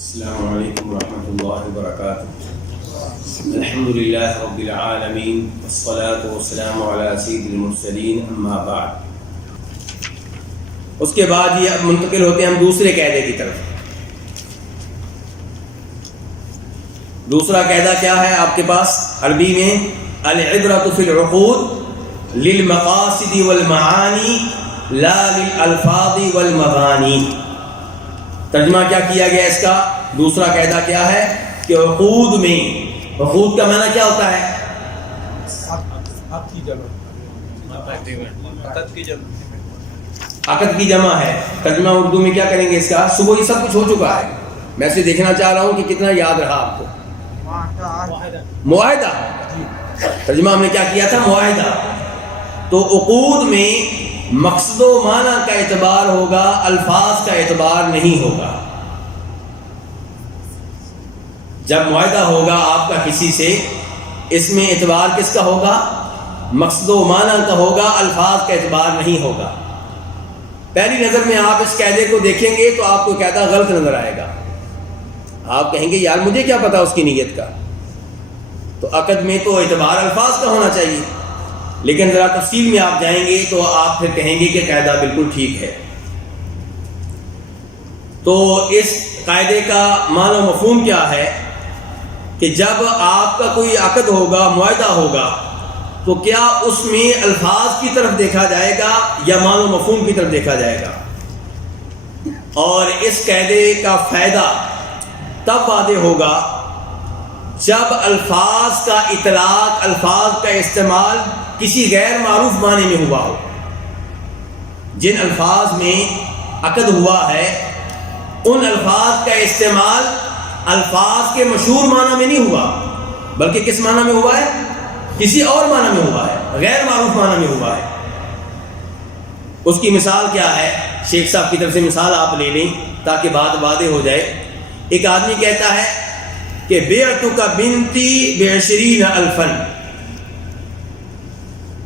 السلام علیکم ورحمۃ اللہ وبرکاتہ۔ الحمد للہ رب العالمین والصلاة والسلام علی سید المرسلین، اما بعد۔ اس کے بعد یہ اب منتقل ہوتے ہیں ہم دوسرے قاعدے کی طرف۔ دوسرا قاعدہ کیا ہے آپ کے پاس عربی میں؟ العبرۃ فی العقود للمقاصد والمعانی لا للالفاظ والمبانی۔ ترجمہ کیا کیا گیا اس کا؟ دوسرا قاعدہ کیا ہے کہ عقود میں، عقود کا معنی کیا ہوتا ہے؟ عقد کی جمع ہے۔ ترجمہ اردو میں کیا کریں گے اس کا؟ صبح یہ سب کچھ ہو چکا ہے، میں سے دیکھنا چاہ رہا ہوں کہ کتنا یاد رہا آپ کو۔ معاہدہ، ترجمہ ہم نے کیا کیا تھا؟ معاہدہ۔ تو عقود میں مقصد و معنی کا اعتبار ہوگا، الفاظ کا اعتبار نہیں ہوگا۔ جب معاہدہ ہوگا آپ کا کسی سے، اس میں اعتبار کس کا ہوگا؟ مقصد و معنی کا ہوگا، الفاظ کا اعتبار نہیں ہوگا۔ پہلی نظر میں آپ اس قاعدے کو دیکھیں گے تو آپ کو قاعدہ غلط نظر آئے گا۔ آپ کہیں گے یار مجھے کیا پتا اس کی نیت کا، تو عقد میں تو اعتبار الفاظ کا ہونا چاہیے، لیکن ذرا تفصیل میں آپ جائیں گے تو آپ پھر کہیں گے کہ قاعدہ بالکل ٹھیک ہے۔ تو اس قاعدے کا معنی و مفہوم کیا ہے کہ جب آپ کا کوئی عقد ہوگا، معاہدہ ہوگا، تو کیا اس میں الفاظ کی طرف دیکھا جائے گا یا معنی و مفہوم کی طرف دیکھا جائے گا؟ اور اس قاعدے کا فائدہ تب واضح ہوگا جب الفاظ کا اطلاق، الفاظ کا استعمال کسی غیر معروف معنی میں ہوا ہو۔ جن الفاظ میں عقد ہوا ہے ان الفاظ کا استعمال الفاظ کے مشہور معنی میں نہیں ہوا، بلکہ کس معنی میں ہوا ہے؟ کسی اور معنی میں ہوا ہے، غیر معروف معنی میں ہوا ہے۔ اس کی مثال کیا ہے؟ شیخ صاحب کی طرف سے مثال آپ لے لیں تاکہ بات واضح ہو جائے۔ ایک آدمی کہتا ہے کہ بعتک بنتی ب20 الفا،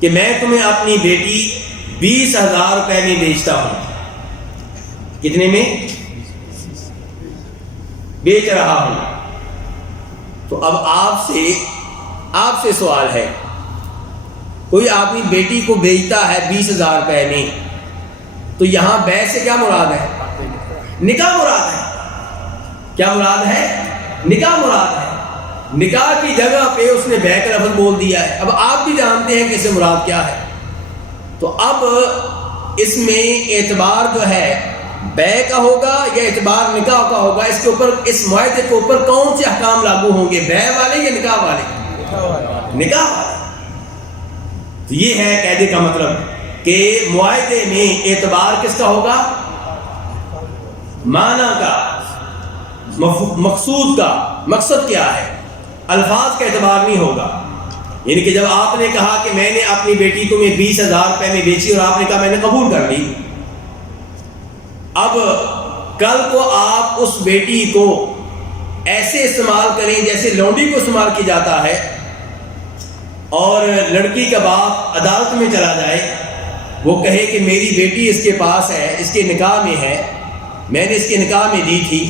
کہ میں تمہیں اپنی بیٹی 20,000 روپے میں بیچتا ہوں۔ کتنے میں بیچ رہا ہوں؟ تو اب آپ سے سوال ہے، کوئی آدمی بیٹی کو بیچتا ہے 20,000 روپے میں، تو یہاں بیع سے کیا مراد ہے؟ نکاح مراد ہے۔ کیا مراد ہے؟ نکاح مراد ہے۔ نکاح کی جگہ پہ اس نے بیع کا لفظ بول دیا ہے۔ اب آپ بھی جانتے ہیں کہ اس سے مراد کیا ہے۔ تو اب اس میں اعتبار جو ہے بیع کا ہوگا یا اعتبار نکاح کا ہوگا، اس کے اوپر، اس معاہدے کے اوپر کون سے احکام لاگو ہوں گے؟ بیع والے یا نکاح والے؟ نکاح والے۔ تو یہ ہے قاعدے کا مطلب کہ معاہدے میں اعتبار کس کا ہوگا؟ معنی کا، مقصود کا، مقصد کیا ہے، الفاظ کا اعتبار نہیں ہوگا۔ یعنی کہ جب آپ نے کہا کہ میں نے اپنی بیٹی کو میں 20,000 روپے میں بیچی اور آپ نے کہا میں نے قبول کر لی، اب کل کو آپ اس بیٹی کو ایسے استعمال کریں جیسے لونڈی کو استعمال کیا جاتا ہے، اور لڑکی کا باپ عدالت میں چلا جائے، وہ کہے کہ میری بیٹی اس کے پاس ہے، اس کے نکاح میں ہے، میں نے اس کے نکاح میں دی تھی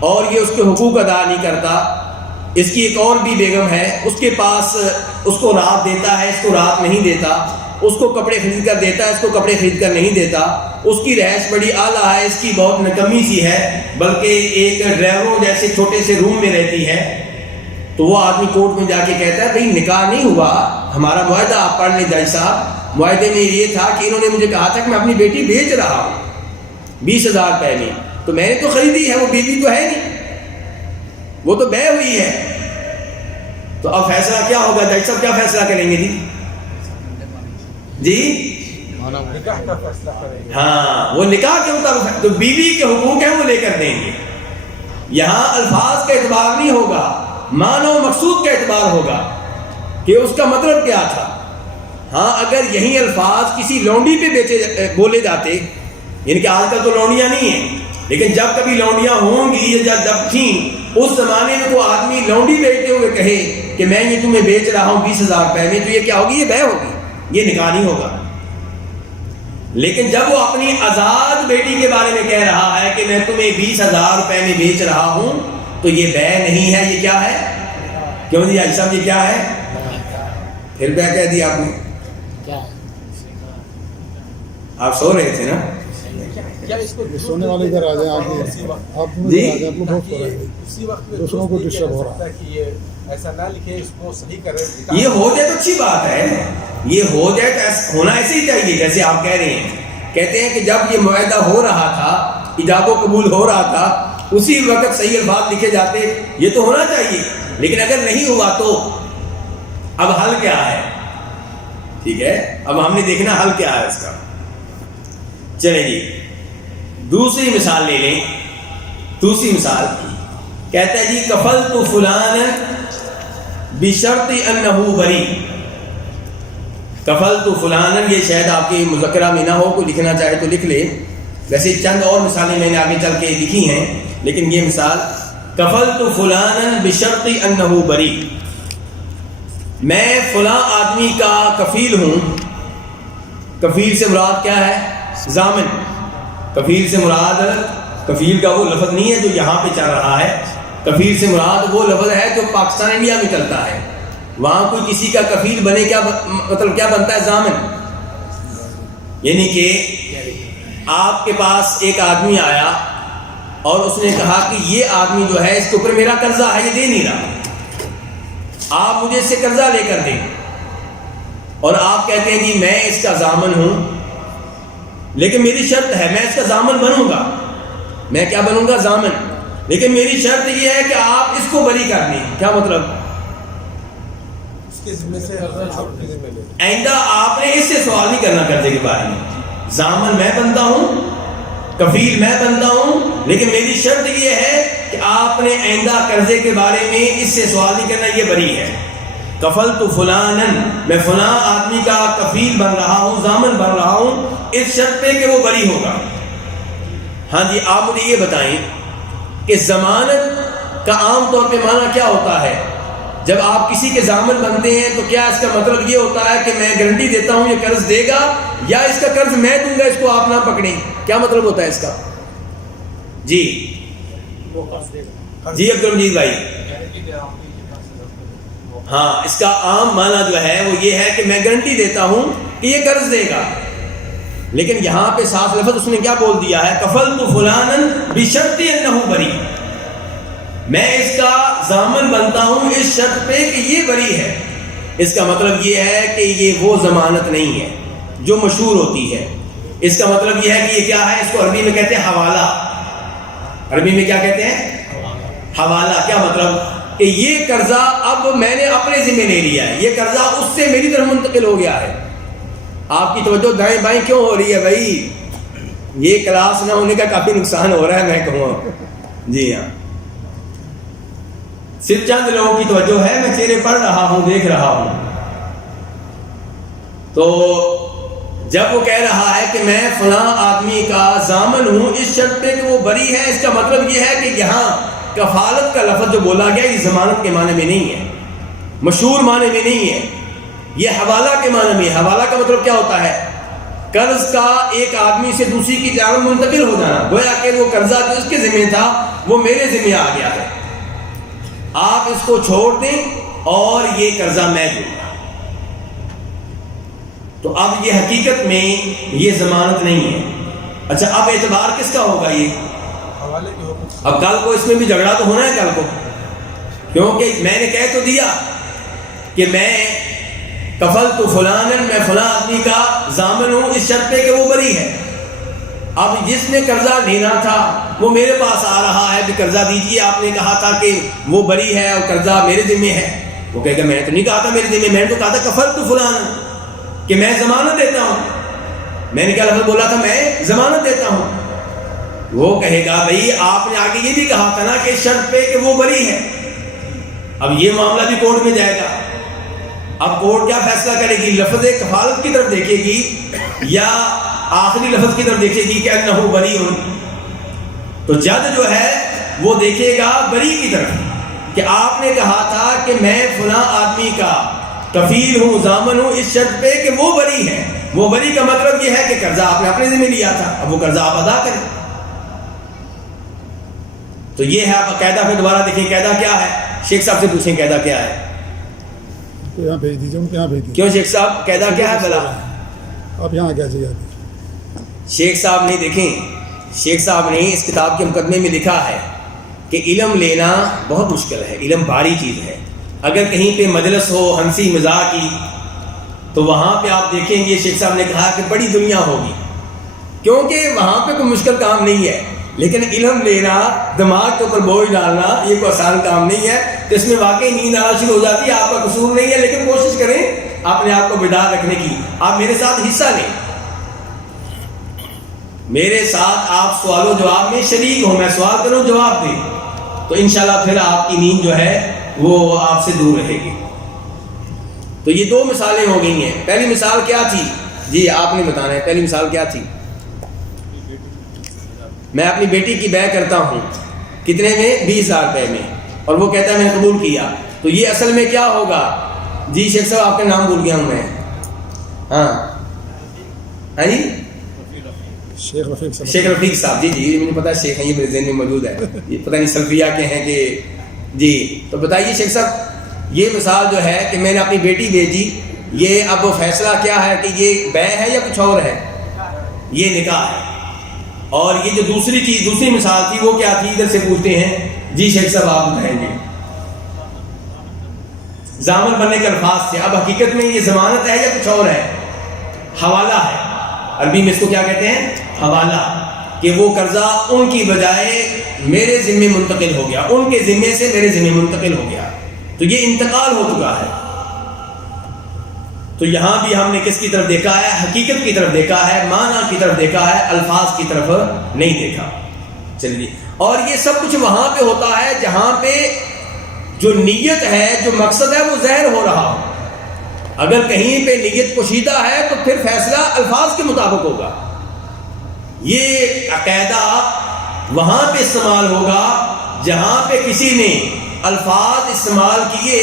اور یہ اس کے حقوق ادا نہیں کرتا، اس کی ایک اور بھی بیگم ہے، اس کے پاس اس کو رات دیتا ہے، اس کو رات نہیں دیتا، اس کو کپڑے خرید کر دیتا ہے، اس کو کپڑے خرید کر نہیں دیتا، اس کی رہائش بڑی اعلیٰ ہے، اس کی بہت نکمی سی ہے، بلکہ ایک ڈرائیوروں جیسے چھوٹے سے روم میں رہتی ہے۔ تو وہ آدمی کورٹ میں جا کے کہتا ہے بھئی نکاح نہیں ہوا، ہمارا معاہدہ آپ پڑھ لیں جج صاحب، معاہدے میں یہ تھا کہ انہوں نے مجھے کہا تھا کہ میں اپنی بیٹی بیچ رہا ہوں 20,000 روپے میں، تو میں نے تو خریدی ہے، وہ بیوی تو ہے نہیں، وہ تو بیع ہوئی ہے۔ تو اب فیصلہ کیا ہوگا؟ جج صاحب کیا فیصلہ کریں گے جی؟ ہاں، وہ نکاح کے مطابق تو بیوی کے حقوق ہیں وہ لے کر دیں گے۔ یہاں الفاظ کا اعتبار نہیں ہوگا، معنی و مقصود کا اعتبار ہوگا کہ اس کا مطلب کیا تھا۔ ہاں، اگر یہی الفاظ کسی لونڈی پہ بولے جاتے، یعنی کہ آج کل تو لونڈیاں نہیں ہیں، لیکن جب کبھی لونڈیاں ہوں گی یا جب تھیں اس زمانے میں تو آدمی لونڈی بیچتے ہوئے کہے کہ میں یہ تمہیں بیچ رہا ہوں 20,000 روپے میں، تو یہ کیا ہوگی؟ یہ بیع ہوگی، یہ نکاح نہیں ہوگا۔ لیکن جب وہ اپنی آزاد بیٹی کے بارے میں کہہ رہا ہے کہ میں تمہیں 20,000 روپے میں بیچ رہا ہوں، تو یہ بے نہیں ہے، یہ کیا ہے؟ کیوں جی حاجی صاحب، یہ کیا ہے؟ پھر بے کہہ دیا آپ نے؟ آپ سو رہے تھے نا؟ سونے والے ادھر آ جائیں، آپ بہت ہو رہے ہیں، دوسروں کو ڈسٹرب ہو رہا ہے۔ ایسا نہ لکھے، اس کو صحیح کریں۔ یہ ہو جائے تو اچھی بات ہے، یہ ہو جائے تو ہونا ایسے ہی چاہیے جیسے آپ کہہ رہے ہیں۔ کہتے ہیں کہ جب یہ معاہدہ ہو رہا تھا، ایجاب و قبول ہو رہا تھا، اسی وقت صحیح الفاظ لکھے جاتے، یہ تو ہونا چاہیے۔ لیکن اگر نہیں ہوا تو اب حل کیا ہے؟ ٹھیک ہے، اب ہم نے دیکھنا حل کیا ہے اس کا۔ چلیں جی دوسری مثال لے لیں۔ دوسری مثال کہتا ہے جی کفلت فلان بشرط انہ بری۔ کفلت فلان، یہ شاید آپ کے مذکرہ میں نہ ہو، کوئی لکھنا چاہے تو لکھ لے، ویسے چند اور مثالیں میں نے آگے چل کے لکھی ہیں، لیکن یہ مثال کفلت فلان بشرط انہ بری، میں فلاں آدمی کا کفیل ہوں۔ کفیل سے مراد کیا ہے؟ ضامن۔ کفیل سے مراد، کفیل کا وہ لفظ نہیں ہے جو یہاں پہ چل رہا ہے، کفیل سے مراد وہ لفظ ہے جو پاکستان انڈیا میں چلتا ہے۔ وہاں کوئی کسی کا کفیل بنے، کیا مطلب کیا بنتا ہے؟ ضامن۔ یعنی کہ آپ کے پاس ایک آدمی آیا اور اس نے کہا کہ یہ آدمی جو ہے اس کے اوپر میرا قرضہ ہے، یہ دے نہیں رہا، آپ مجھے اس سے قرضہ لے کر دیں۔ اور آپ کہتے ہیں جی میں اس کا ضامن ہوں، لیکن میری شرط ہے میں اس کا ضامن بنوں گا۔ میں کیا بنوں گا؟ ضامن۔ لیکن میری شرط یہ ہے کہ آپ اس کو بری کر دیں۔ کیا مطلب؟ اس کے ذمہ سے آئندہ آپ نے اس سے سوال نہیں کرنا قرضے کے بارے میں۔ ضامن میں بنتا ہوں، کفیل میں بنتا ہوں، لیکن میری شرط یہ ہے کہ آپ نے آئندہ قرضے کے بارے میں اس سے سوال نہیں کرنا، یہ بری ہے۔ کفلت فلانا، میں فلاں آدمی کا کفیل بن رہا ہوں، ضامن بن رہا ہوں، اس شرط پہ کہ وہ بری ہوگا۔ ہاں جی آپ مجھے یہ بتائیں کہ ضمانت کا عام طور پہ معنی کیا ہوتا ہے؟ جب آپ کسی کے ضامن بنتے ہیں تو کیا اس کا مطلب یہ ہوتا ہے کہ میں گارنٹی دیتا ہوں یہ قرض دے گا، یا اس کا قرض میں دوں گا، اس کو آپ نہ پکڑیں؟ کیا مطلب ہوتا ہے اس کا؟ جی جی عبد المجید بھائی، ہاں اس کا عام معنی جو ہے وہ یہ ہے کہ میں گارنٹی دیتا ہوں کہ یہ قرض دے گا، لیکن یہاں پہ صاف لفظ اس نے کیا بول دیا ہے؟ کفلت فلانا بشرط انہ بری، میں اس کا ضامن بنتا ہوں اس شرط پہ کہ یہ بری ہے۔ اس کا مطلب یہ ہے کہ یہ وہ ضمانت نہیں ہے جو مشہور ہوتی ہے۔ اس کا مطلب یہ ہے کہ یہ کیا ہے؟ اس کو عربی میں کہتے ہیں حوالہ۔ عربی میں کیا کہتے ہیں؟ حوالہ۔ کیا مطلب؟ کہ یہ قرضہ اب میں نے اپنے ذمہ لے لیا ہے، یہ قرضہ اس سے میری طرف منتقل ہو گیا ہے۔ آپ کی توجہ دائیں بائیں کیوں ہو رہی ہے بھائی؟ یہ کلاس نہ ہونے کا کافی نقصان ہو رہا ہے میں کہوں۔ جی ہاں، صرف چند لوگوں کی توجہ ہے، میں چہرے پڑھ رہا ہوں، دیکھ رہا ہوں۔ تو جب وہ کہہ رہا ہے کہ میں فلاں آدمی کا ضامن ہوں اس شرط پہ کہ وہ بری ہے، اس کا مطلب یہ ہے کہ یہاں کفالت کا لفظ جو بولا گیا یہ ضمانت کے معنی میں نہیں ہے، مشہور معنی میں نہیں ہے، یہ حوالہ کے معنی میں۔ حوالہ کا مطلب کیا ہوتا ہے؟ قرض کا ایک آدمی سے دوسری کی جانب منتقل ہو جانا، گویا کہ وہ قرضہ جو اس کے ذمہ تھا وہ میرے ذمہ آ گیا ہے، آپ اس کو چھوڑ دیں اور یہ قرضہ میں دوں گا۔ تو اب یہ حقیقت میں یہ ضمانت نہیں ہے۔ اچھا اب اعتبار کس کا ہوگا؟ یہ حوالے کے حکم۔ اب کل کو اس میں بھی جھگڑا تو ہونا ہے کل کو، کیونکہ میں نے کہہ تو دیا کہ میں کفلت فلانا، میں فلاں آدمی کا ضامن ہوں اس شرط پہ کہ وہ بری ہے۔ اب جس نے قرضہ لینا تھا وہ میرے پاس آ رہا ہے کہ قرضہ دیجیے، آپ نے کہا تھا کہ وہ بری ہے اور قرضہ میرے ذمہ ہے۔ وہ کہے گا میں تو نہیں کہا تھا میرے ذمہ، میں نے تو کہا تھا کفلت فلانا کہ میں ضمانت دیتا ہوں۔ میں نے کیا لفظ بولا تھا؟ میں ضمانت دیتا ہوں۔ وہ کہے گا بھائی آپ نے آگے یہ بھی کہا تھا نا کہ شرط پہ کہ وہ بری ہے۔ اب یہ معاملہ بھی کورٹ میں جائے گا۔ اب کورٹ کیا فیصلہ کرے گی؟ لفظ کفالت کی طرف دیکھے گی یا آخری لفظ کی طرف دیکھے گی کہ انہ بری ہوں؟ تو جج جو ہے وہ دیکھے گا بری کی طرف کہ آپ نے کہا تھا کہ میں فلاں آدمی کا کفیل ہوں، ضامن ہوں اس شرط پہ کہ وہ بری ہے، وہ ولی کا مطلب یہ ہے کہ قرضہ آپ نے اپنے ذمہ لیا تھا، اب وہ قرضہ آپ ادا کریں. تو یہ ہے. آپ قاعدہ پھر دوبارہ دیکھیں قاعدہ کیا ہے. شیخ صاحب سے پوچھیں قاعدہ کیا ہے. تو یہاں بھیج دیجیے، ان کے یہاں بھیج دیجیے. کیوں شیخ صاحب قاعدہ کیا ہے بلا؟ آپ یہاں کیا چاہیے؟ شیخ صاحب نے دیکھیں، شیخ صاحب نے اس کتاب کے مقدمے میں لکھا ہے کہ علم لینا بہت مشکل ہے، علم بھاری چیز ہے. اگر کہیں پہ مجلس ہو ہنسی مزاح کی تو وہاں پہ آپ دیکھیں گے شیخ صاحب نے کہا کہ بڑی دنیا ہوگی، کیونکہ وہاں پہ کوئی مشکل کام نہیں ہے. لیکن علم لینا، دماغ کے اوپر بوجھ ڈالنا، یہ کوئی آسان کام نہیں ہے. تو اس میں واقعی نیند آنا شروع ہو جاتی ہے. آپ کا قصور نہیں ہے، لیکن کوشش کریں اپنے آپ کو بیدار رکھنے کی. آپ میرے ساتھ حصہ لیں، میرے ساتھ آپ سوال و جواب میں شریک ہوں. میں سوال کروں، جواب دیں، تو انشاءاللہ پھر آپ کی نیند جو ہے وہ آپ سے دور رہے گی. تو یہ دو مثالیں ہو گئی ہیں. پہلی مثال کیا تھی؟ جی آپ نے بتانا ہے. پہلی مثال کیا تھی؟ میں اپنی بیٹی کی بیع کرتا ہوں، کتنے میں؟ 20,000 روپے میں، اور وہ کہتا ہے میں نے قبول کیا. تو یہ اصل میں کیا ہوگا؟ جی شیخ صاحب آپ کا نام بھول گیا ہوں میں. ہاں جی شیخ رفیق صاحب. شیخ رفیق صاحب. جی جی مجھے پتا ہے، شیخ ہیں یہ میرے ذہن میں موجود ہے. یہ پتہ نہیں سلفیہ کے ہیں کہ جی. تو بتائیے شیخ صاحب، یہ مثال جو ہے کہ میں نے اپنی بیٹی بھیجی، یہ اب فیصلہ کیا ہے کہ یہ بیع ہے یا کچھ اور ہے؟ یہ نکاح ہے. اور یہ جو دوسری چیز، دوسری مثال تھی وہ کیا تھی؟ ادھر سے پوچھتے ہیں. جی شیخ صاحب آپ بتائیں گے. ضامن بننے کے الفاظ سے. اب حقیقت میں یہ ضمانت ہے یا کچھ اور ہے؟ حوالہ ہے. عربی میں اس کو کیا کہتے ہیں؟ حوالہ. کہ وہ قرضہ ان کی بجائے میرے ذمے منتقل ہو گیا، ان کے ذمے سے میرے ذمے منتقل ہو گیا. تو یہ انتقال ہو چکا ہے. تو یہاں بھی ہم نے کس کی طرف دیکھا ہے؟ حقیقت کی طرف دیکھا ہے، معنی کی طرف دیکھا ہے، الفاظ کی طرف نہیں دیکھا. چلیے. اور یہ سب کچھ وہاں پہ ہوتا ہے جہاں پہ جو نیت ہے، جو مقصد ہے، وہ ظاہر ہو رہا ہو. اگر کہیں پہ نیت پوشیدہ ہے تو پھر فیصلہ الفاظ کے مطابق ہوگا. یہ عقیدہ وہاں پہ استعمال ہوگا جہاں پہ کسی نے الفاظ استعمال کیے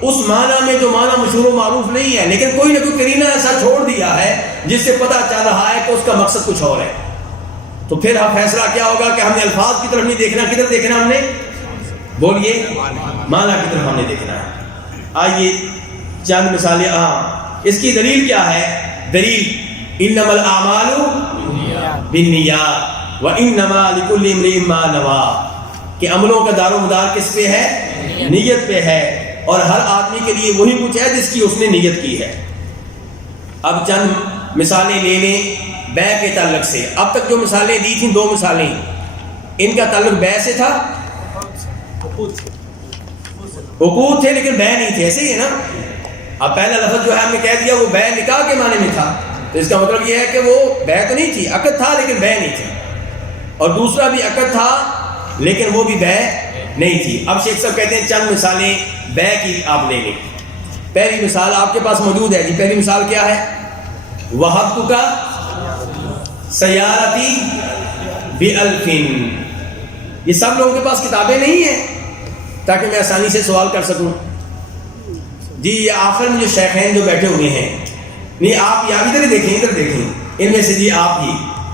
اس معنی میں جو معنی مشہور و معروف نہیں ہے، لیکن کوئی نہ کوئی قرینہ ایسا چھوڑ دیا ہے جس سے پتہ چل رہا ہے کہ اس کا مقصد کچھ اور ہے. تو پھر ہم فیصلہ کیا ہوگا کہ ہم نے الفاظ کی طرف نہیں دیکھنا. کدھر دیکھنا ہم نے؟ بولیے. معنی کی طرف ہم نے دیکھنا ہے. آئیے چند مثالیں. اس کی دلیل کیا ہے؟ دلیل انما الاعمال بالنیات وانما لكل امرئ ما نوى، کہ عملوں کا دار و مدار کس پہ ہے؟ نیت پہ ہے. اور ہر آدمی کے لیے وہی کچھ ہے جس کی اس نے نیت کی ہے. اب چند مثالیں لے لیں بیع کے تعلق سے. اب تک جو مثالیں دی تھیں، 2 مثالیں، ان کا تعلق بیع سے تھا؟ عقود تھے لیکن بیع نہیں تھے. ایسے ہی ہے نا. اب پہلا لفظ جو ہے ہم نے کہہ دیا وہ بیع نکاح کے معنی میں تھا، تو اس کا مطلب یہ ہے کہ وہ بیع تو نہیں تھی، عقد تھا لیکن بیع نہیں تھی. اور دوسرا بھی عقد تھا لیکن وہ بھی بیع نہیں تھی. اب شیخ صاحب کہتے ہیں چند مثالیں بیع کی آپ لے لیں. پہلی مثال آپ کے پاس موجود ہے. جی پہلی مثال کیا ہے؟ وَهَبْتُكَ سَيَّارَتِي بِأَلْفٍ. یہ سب لوگوں کے پاس کتابیں نہیں ہیں تاکہ میں آسانی سے سوال کر سکوں. جی یہ آخر میں جو شیخین جو بیٹھے ہوئے ہیں، نہیں آپ یہاں ادھر دیکھیں، ادھر دیکھیں، ان میں سے جی آپ ہی،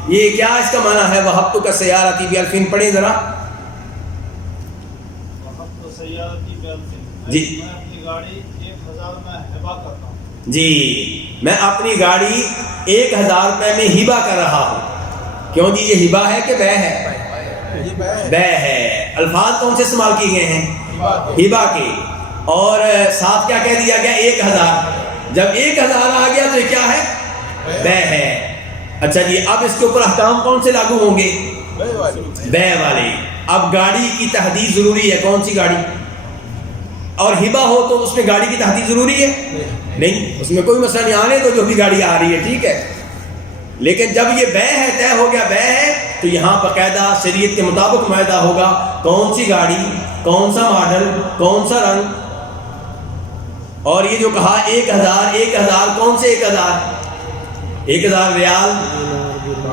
یہ کیا اس کا معنی ہے؟ وَهَبْتُكَ سَيَّارَتِي بِأَلْفٍ. پڑھیں ذرا. جی جی میں اپنی گاڑی 1,000 روپے میں ہبہ کر رہا ہوں. کیوں جی یہ ہبہ ہے کہ بیع ہے؟ بیع ہے. الفاظ کون سے استعمال کیے گئے ہیں؟ ہبہ کے. اور ساتھ کیا کہہ دیا گیا؟ 1,000. جب 1,000 آ گیا تو یہ کیا ہے؟ بیع ہے. اچھا جی اب اس کے اوپر احکام کون سے لاگو ہوں گے؟ بیع والے. اب گاڑی کی تحدید ضروری ہے. کون سی گاڑی؟ اور ہبہ ہو تو اس میں گاڑی کی تحدید ضروری ہے؟ نہیں، اس میں کوئی مسئلہ نہیں. آنے تو جو بھی گاڑی آ رہی ہے ٹھیک ہے. لیکن جب یہ بیع ہے، طے ہو گیا بیع ہے، تو یہاں باقاعدہ شریعت کے مطابق معاہدہ ہوگا کون سی گاڑی، کون سا ماڈل، کون سا رنگ. اور یہ جو کہا 1,000 کون سے 1,000 ریال،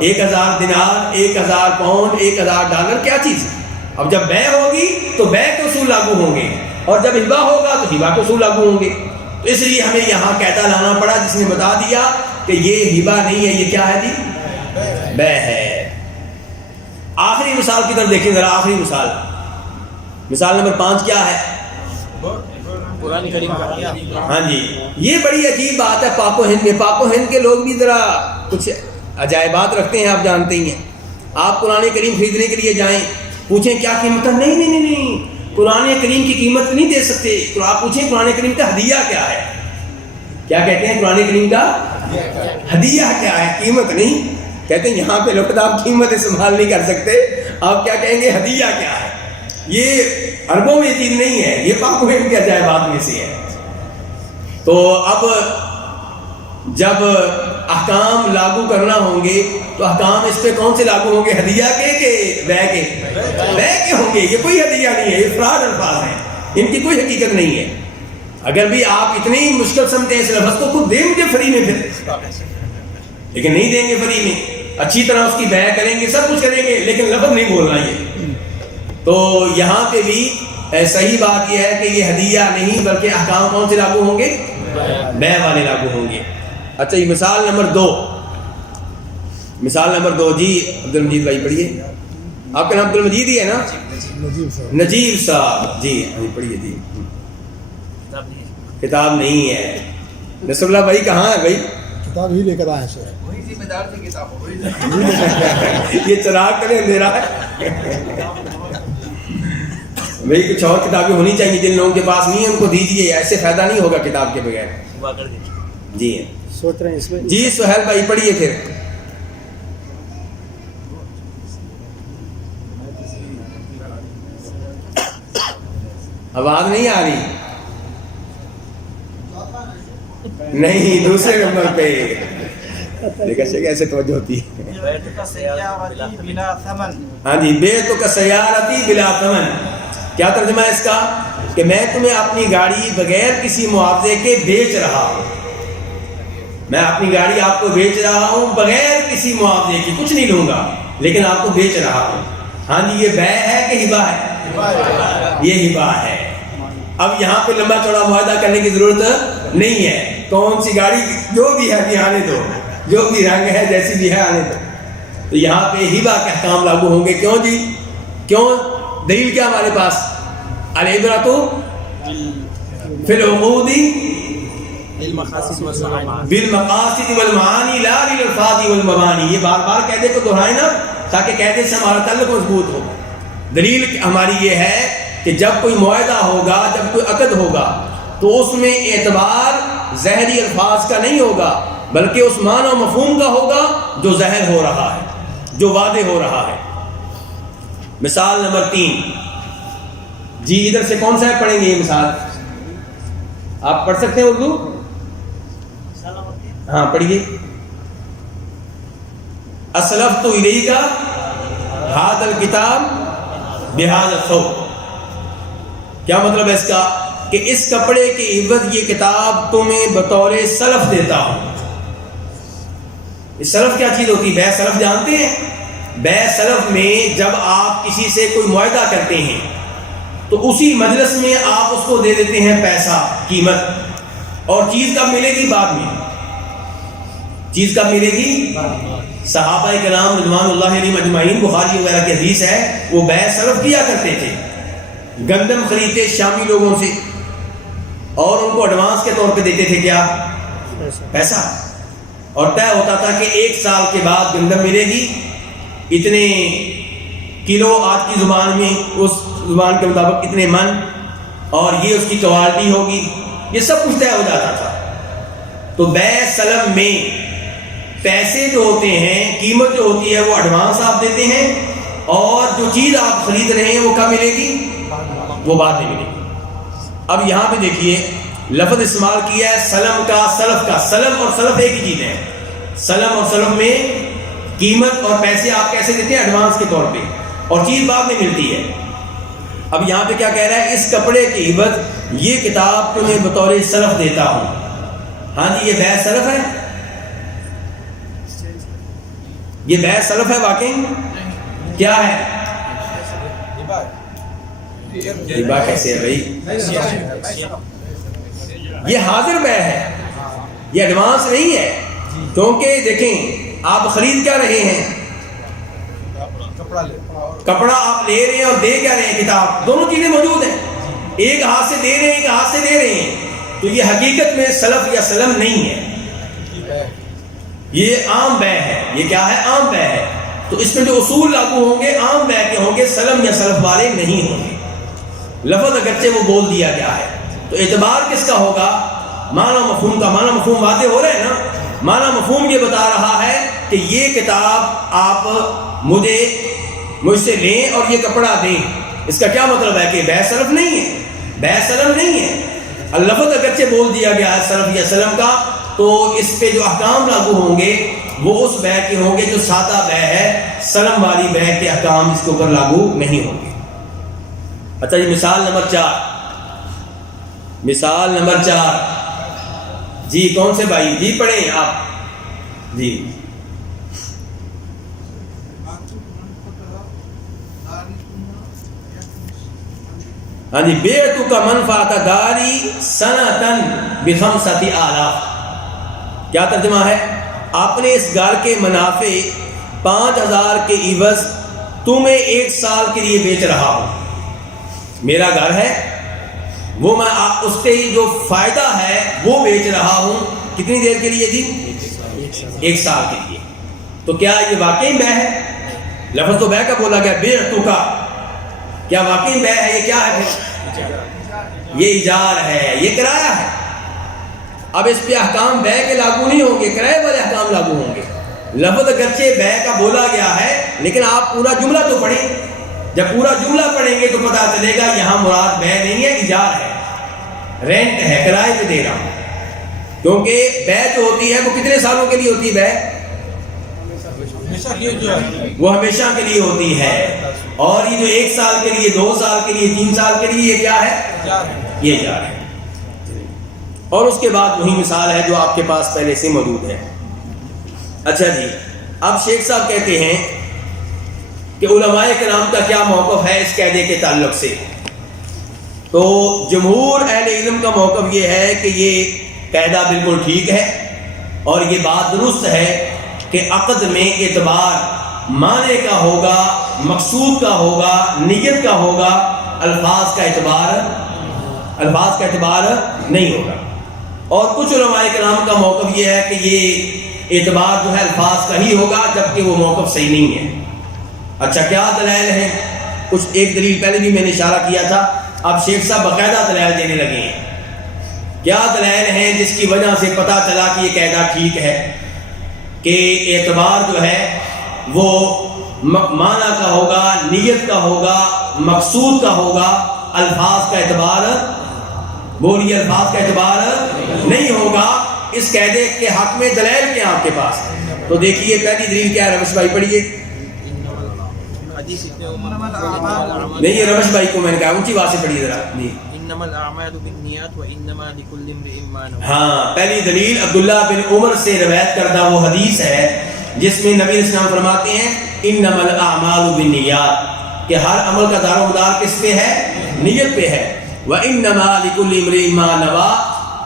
1,000 دینار، 1,000 پاؤنڈ، 1,000 ڈالر، کیا چیز ہے؟ اب جب بیع ہوگی تو بیع کے اصول لاگو ہوں گے، اور جب ہبہ ہوگا تو ہبہ کے اصول لاگو ہوں گے. تو اس لیے ہمیں یہاں قاعدہ لانا پڑا جس نے بتا دیا کہ یہ ہبہ نہیں ہے، یہ کیا ہے جی؟ بے ہے۔ آخری مثال کی طرف دیکھیں ذرا، آخری مثال، مثال نمبر 5 کیا ہے؟ قرآن کریم کا۔ ہاں جی، یہ بڑی عجیب بات ہے پاک و ہند میں۔ پاک و ہند کے لوگ بھی ذرا کچھ عجائبات رکھتے ہیں، آپ جانتے ہی ہیں۔ آپ قرآن کریم خریدنے کے لیے جائیں، پوچھیں کیا قیمت ہے، نہیں نہیں نہیں نہیں، قرآن کریم کی قیمت نہیں دے سکتے۔ تو آپ پوچھیں قرآن کریم کا ہدیہ کیا ہے، کیا کہتے ہیں قرآن کریم کا ہدیہ کیا ہے، قیمت نہیں کہتے ہیں۔ یہاں پہ لوگ آپ قیمت استعمال نہیں کر سکتے، آپ کیا کہیں گے ہدیہ کیا ہے۔ یہ عربوں میں یہ چیز نہیں ہے، یہ پاک و ہند کے عجائبات میں سے ہے۔ تو اب جب احکام لاگو کرنا ہوں گے تو احکام اس پہ کون سے لاگو ہوں گے، ہدیہ کے کہ بے کے؟ بے کے ہوں گے۔ یہ کوئی ہدیہ نہیں ہے، یہ افراد الفاظ ہیں، ان کی کوئی حقیقت نہیں ہے۔ اگر بھی آپ اتنی مشکل سمجھتے ہیں اس لفظ کو، خود دیں مجھے فری میں پھر، لیکن نہیں دیں گے فری میں، اچھی طرح اس کی بے کریں گے، سب کچھ کریں گے، لیکن لفظ نہیں بولنا یہ۔ تو یہاں پہ بھی صحیح بات یہ ہے کہ یہ ہدیہ نہیں بلکہ احکام کون سے لاگو ہوں گے، بے والے لاگو ہوں گے۔ اچھا یہ مثال نمبر 2، مثال نمبر 2 جی عبد المجید بھائی پڑھیے۔ آپ کا نام عبد المجید ہی ہے نا؟ نجیب صاحب، نجیب صاحب جی پڑھیے جی۔ کتاب نہیں ہے، نصر اللہ بھائی کہاں ہے بھائی؟ کتاب ہی لے کر آئے سر، یہ چراغ کرے اندھیرا ہے بھائی، کچھ اور کتابیں ہونی چاہیے، جن لوگوں کے پاس نہیں ہے ان کو دیجیے، ایسے فائدہ نہیں ہوگا کتاب کے بغیر۔ جی سوچ رہے ہیں اس میں جی سہیل بھائی پڑھیے پھر۔ آواز نہیں آ رہی؟ نہیں، دوسرے نمبر پہ دیکھا کیسے توجہ ہوتی ہے۔ ہاں جی، بیت کا سیارتی بلا ثمن، کیا ترجمہ ہے اس کا؟ کہ میں تمہیں اپنی گاڑی بغیر کسی معاوضے کے بیچ رہا ہوں، میں اپنی گاڑی آپ کو بیچ رہا ہوں بغیر کسی معاوضے کی، کچھ نہیں لوں گا لیکن آپ کو بیچ رہا ہوں۔ ہاں جی، یہ بے ہے کہ ہبہ ہے؟ یہ ہبہ ہے۔ اب یہاں پہ لمبا چوڑا معاہدہ کرنے کی ضرورت نہیں ہے، کون سی گاڑی جو بھی ہے بھی آنے دو، جو بھی رنگ ہے جیسی بھی ہے آنے دو۔ تو یہاں پہ ہبہ کے احکام لاگو ہوں گے۔ کیوں جی؟ کیوں؟ دلیل کیا ہمارے پاس؟ العبرۃ فی العقود بالمقاصد والمعانی لا للالفاظ والمبانی۔ یہ بار بار قاعدے کو دہرائیں نا تاکہ قاعدے سے ہمارا تعلق مضبوط ہو۔ دلیل ہماری یہ ہے کہ جب کوئی معاہدہ ہوگا، جب کوئی عقد ہوگا تو اس میں اعتبار ظاہری الفاظ کا نہیں ہوگا بلکہ اس معنی و مفہوم کا ہوگا جو ظاہر ہو رہا ہے، جو واضح ہو رہا ہے۔ مثال نمبر 3 جی، ادھر سے کون سا ہے پڑھیں گے یہ مثال؟ آپ پڑھ سکتے ہیں اردو؟ ہاں پڑھیے۔ اسلفت الیک ھذا الکتاب بھذا الثوب، کیا مطلب ہے اس کا؟ کہ اس کپڑے کے عوض یہ کتاب تمہیں بطور سلف دیتا ہوں۔ سلف کیا چیز ہوتی ہے؟ بے سلف جانتے ہیں؟ بے سلف میں جب آپ کسی سے کوئی معاہدہ کرتے ہیں تو اسی مجلس میں آپ اس کو دے دیتے ہیں پیسہ، قیمت، اور چیز کب ملے گی؟ بعد میں۔ چیز کب ملے گی؟ صحابہ کرام رضوان اللہ علیہم اجمعین، بخاری وغیرہ کی حدیث ہے، وہ بے سلف کیا کرتے تھے، گندم خریدتے شامی لوگوں سے اور ان کو ایڈوانس کے طور پہ دیتے تھے کیا؟ پیسہ، اور طے ہوتا تھا کہ 1 سال کے بعد گندم ملے گی اتنے کلو، آج کی زبان میں اس زبان کے مطابق اتنے من، اور یہ اس کی کوالٹی ہوگی، یہ سب کچھ طے ہو جاتا تھا۔ تو بے سلم میں پیسے جو ہوتے ہیں، قیمت جو ہوتی ہے وہ ایڈوانس آپ دیتے ہیں، اور جو چیز آپ خرید رہے ہیں وہ کب ملے گی؟ وہ بعد میں ملے گی۔ اب یہاں پہ دیکھیے لفظ استعمال کیا ہے سلم کا، سلف کا۔ سلم اور سلف ایک ہی چیز ہے۔ سلم اور سلف میں قیمت اور پیسے آپ کیسے دیتے ہیں؟ ایڈوانس کے طور پہ، اور چیز بعد میں ملتی ہے۔ اب یہاں پہ کیا کہہ رہا ہے؟ اس کپڑے کے عوض یہ کتاب تمہیں بطور سلف دیتا ہوں۔ ہاں جی، یہ بے سلف ہے؟ یہ بے سلف ہے واقعی؟ کیا ہے؟ ہبہ کیسے ہے بھائی؟ یہ حاضر بے ہے، یہ ایڈوانس نہیں ہے۔ کیونکہ دیکھیں آپ خرید کیا رہے ہیں؟ کپڑا آپ لے رہے ہیں اور دے کیا رہے ہیں؟ کتاب. دونوں چیزیں موجود ہیں، ایک ہاتھ سے دے رہے ہیں، ایک ہاتھ سے دے رہے ہیں. تو یہ حقیقت میں سلف یا سلم نہیں ہے، یہ عام بیع ہے. یہ کیا ہے؟ عام بیع ہے. تو اس میں جو اصول لاگو ہوں گے عام بیع کے ہوں گے، سلم یا سلف والے نہیں ہوں گے. لفظ اگرچہ وہ بول دیا گیا ہے، تو اعتبار کس کا ہوگا؟ معنی مفہوم کا. معنی مفہوم واضح ہو رہا ہے نا؟ معنی مفہوم یہ بتا رہا ہے کہ یہ کتاب آپ مجھ سے لیں اور یہ کپڑا دیں. اس کا کیا مطلب ہے کہ بیع سلف نہیں ہے، بیع سلم نہیں ہے. لفظ اگرچہ بول دیا گیا ہے سلف یا سلم کا، تو اس پہ جو احکام لاگو ہوں گے وہ اس بیع کے ہوں گے جو سادہ بیع ہے. سلم والی بیع کے احکام اس کے اوپر لاگو نہیں ہوں گے. اچھا جی، مثال نمبر 4. مثال نمبر 4 جی کون سے بھائی؟ جی پڑھیں آپ. جی ہاں جی. بیعتک منفعۃ داری سنۃ بخمسۃ آلاف. کیا ترجمہ ہے؟ آپ نے اس گھر کے منافع 5000 کے عوض تمہیں 1 سال کے لیے بیچ رہا ہوں. میرا گھر ہے، وہ میں اس کے جو فائدہ ہے وہ بیچ رہا ہوں. کتنی دیر کے لیے جی؟ 1 سال کے لیے. تو کیا یہ واقعی بیع ہے؟ لفظ تو بیع کا بولا گیا، بیعتک. کیا واقعی بیع ہے؟ یہ کیا ہے پھر؟ یہ ایجار ہے، یہ کرایہ ہے. اب اس پہ احکام بیع کے لاگو نہیں ہوں گے، کرائے والے احکام لاگو ہوں گے. لفظ اگرچہ بیع کا بولا گیا ہے لیکن آپ پورا جملہ تو پڑھیں. جب پورا جملہ پڑھیں گے تو پتہ چلے گا یہاں مراد بیع نہیں ہے، ایجار ہے، رینٹ ہے، کرائے پہ دے رہا ہوں. کیونکہ بیع جو ہوتی ہے وہ کتنے سالوں کے لیے ہوتی ہے؟ بیع وہ ہمیشہ کے لیے ہوتی ہے. اور یہ جو 1 سال کے لیے، 2 سال کے لیے، 3 سال کے لیے، یہ کیا ہے؟ یہ ایجار ہے. اور اس کے بعد وہی مثال ہے جو آپ کے پاس پہلے سے موجود ہے. اچھا جی، اب شیخ صاحب کہتے ہیں کہ علماء کرام کا کیا موقف ہے اس قاعدے کے تعلق سے. تو جمہور اہل علم کا موقف یہ ہے کہ یہ قاعدہ بالکل ٹھیک ہے اور یہ بات درست ہے کہ عقد میں اعتبار معنی کا ہوگا، مقصود کا ہوگا، نیت کا ہوگا، الفاظ کا اعتبار نہیں ہوگا. اور کچھ علماء کرام کا موقف یہ ہے کہ یہ اعتبار جو ہے الفاظ کا ہی ہوگا، جبکہ وہ موقف صحیح نہیں ہے. اچھا، کیا دلائل ہیں؟ کچھ ایک دلیل پہلے بھی میں نے اشارہ کیا تھا، اب شیخ صاحب باقاعدہ دلائل دینے لگے ہیں. کیا دلائل ہیں جس کی وجہ سے پتہ چلا کہ یہ قاعدہ ٹھیک ہے کہ اعتبار جو ہے وہ معنی کا ہوگا، نیت کا ہوگا، مقصود کا ہوگا، الفاظ کا اعتبار، بولیے الفاظ کا اعتبار نہیں ہوگا. اس قاعدے کے حق میں دلائل کیا آپ کے پاس؟ تو دیکھیے پہلی دلیل کیا ہے، روش بھائی پڑھیے. نہیں، یہ روش بھائی کو میں نے کہا اونچی آواز سے پڑھیے ذرا. جی ہاں، پہلی دلیل عبداللہ بن عمر سے روایت کردہ وہ حدیث ہے جس میں نبی علیہ السلام فرماتے ہیں انما الاعمال بالنیات، کہ ہر عمل کا دار و مدار کس پہ ہے؟ نیت پہ ہے. وانما لكل امرئ ما نوى،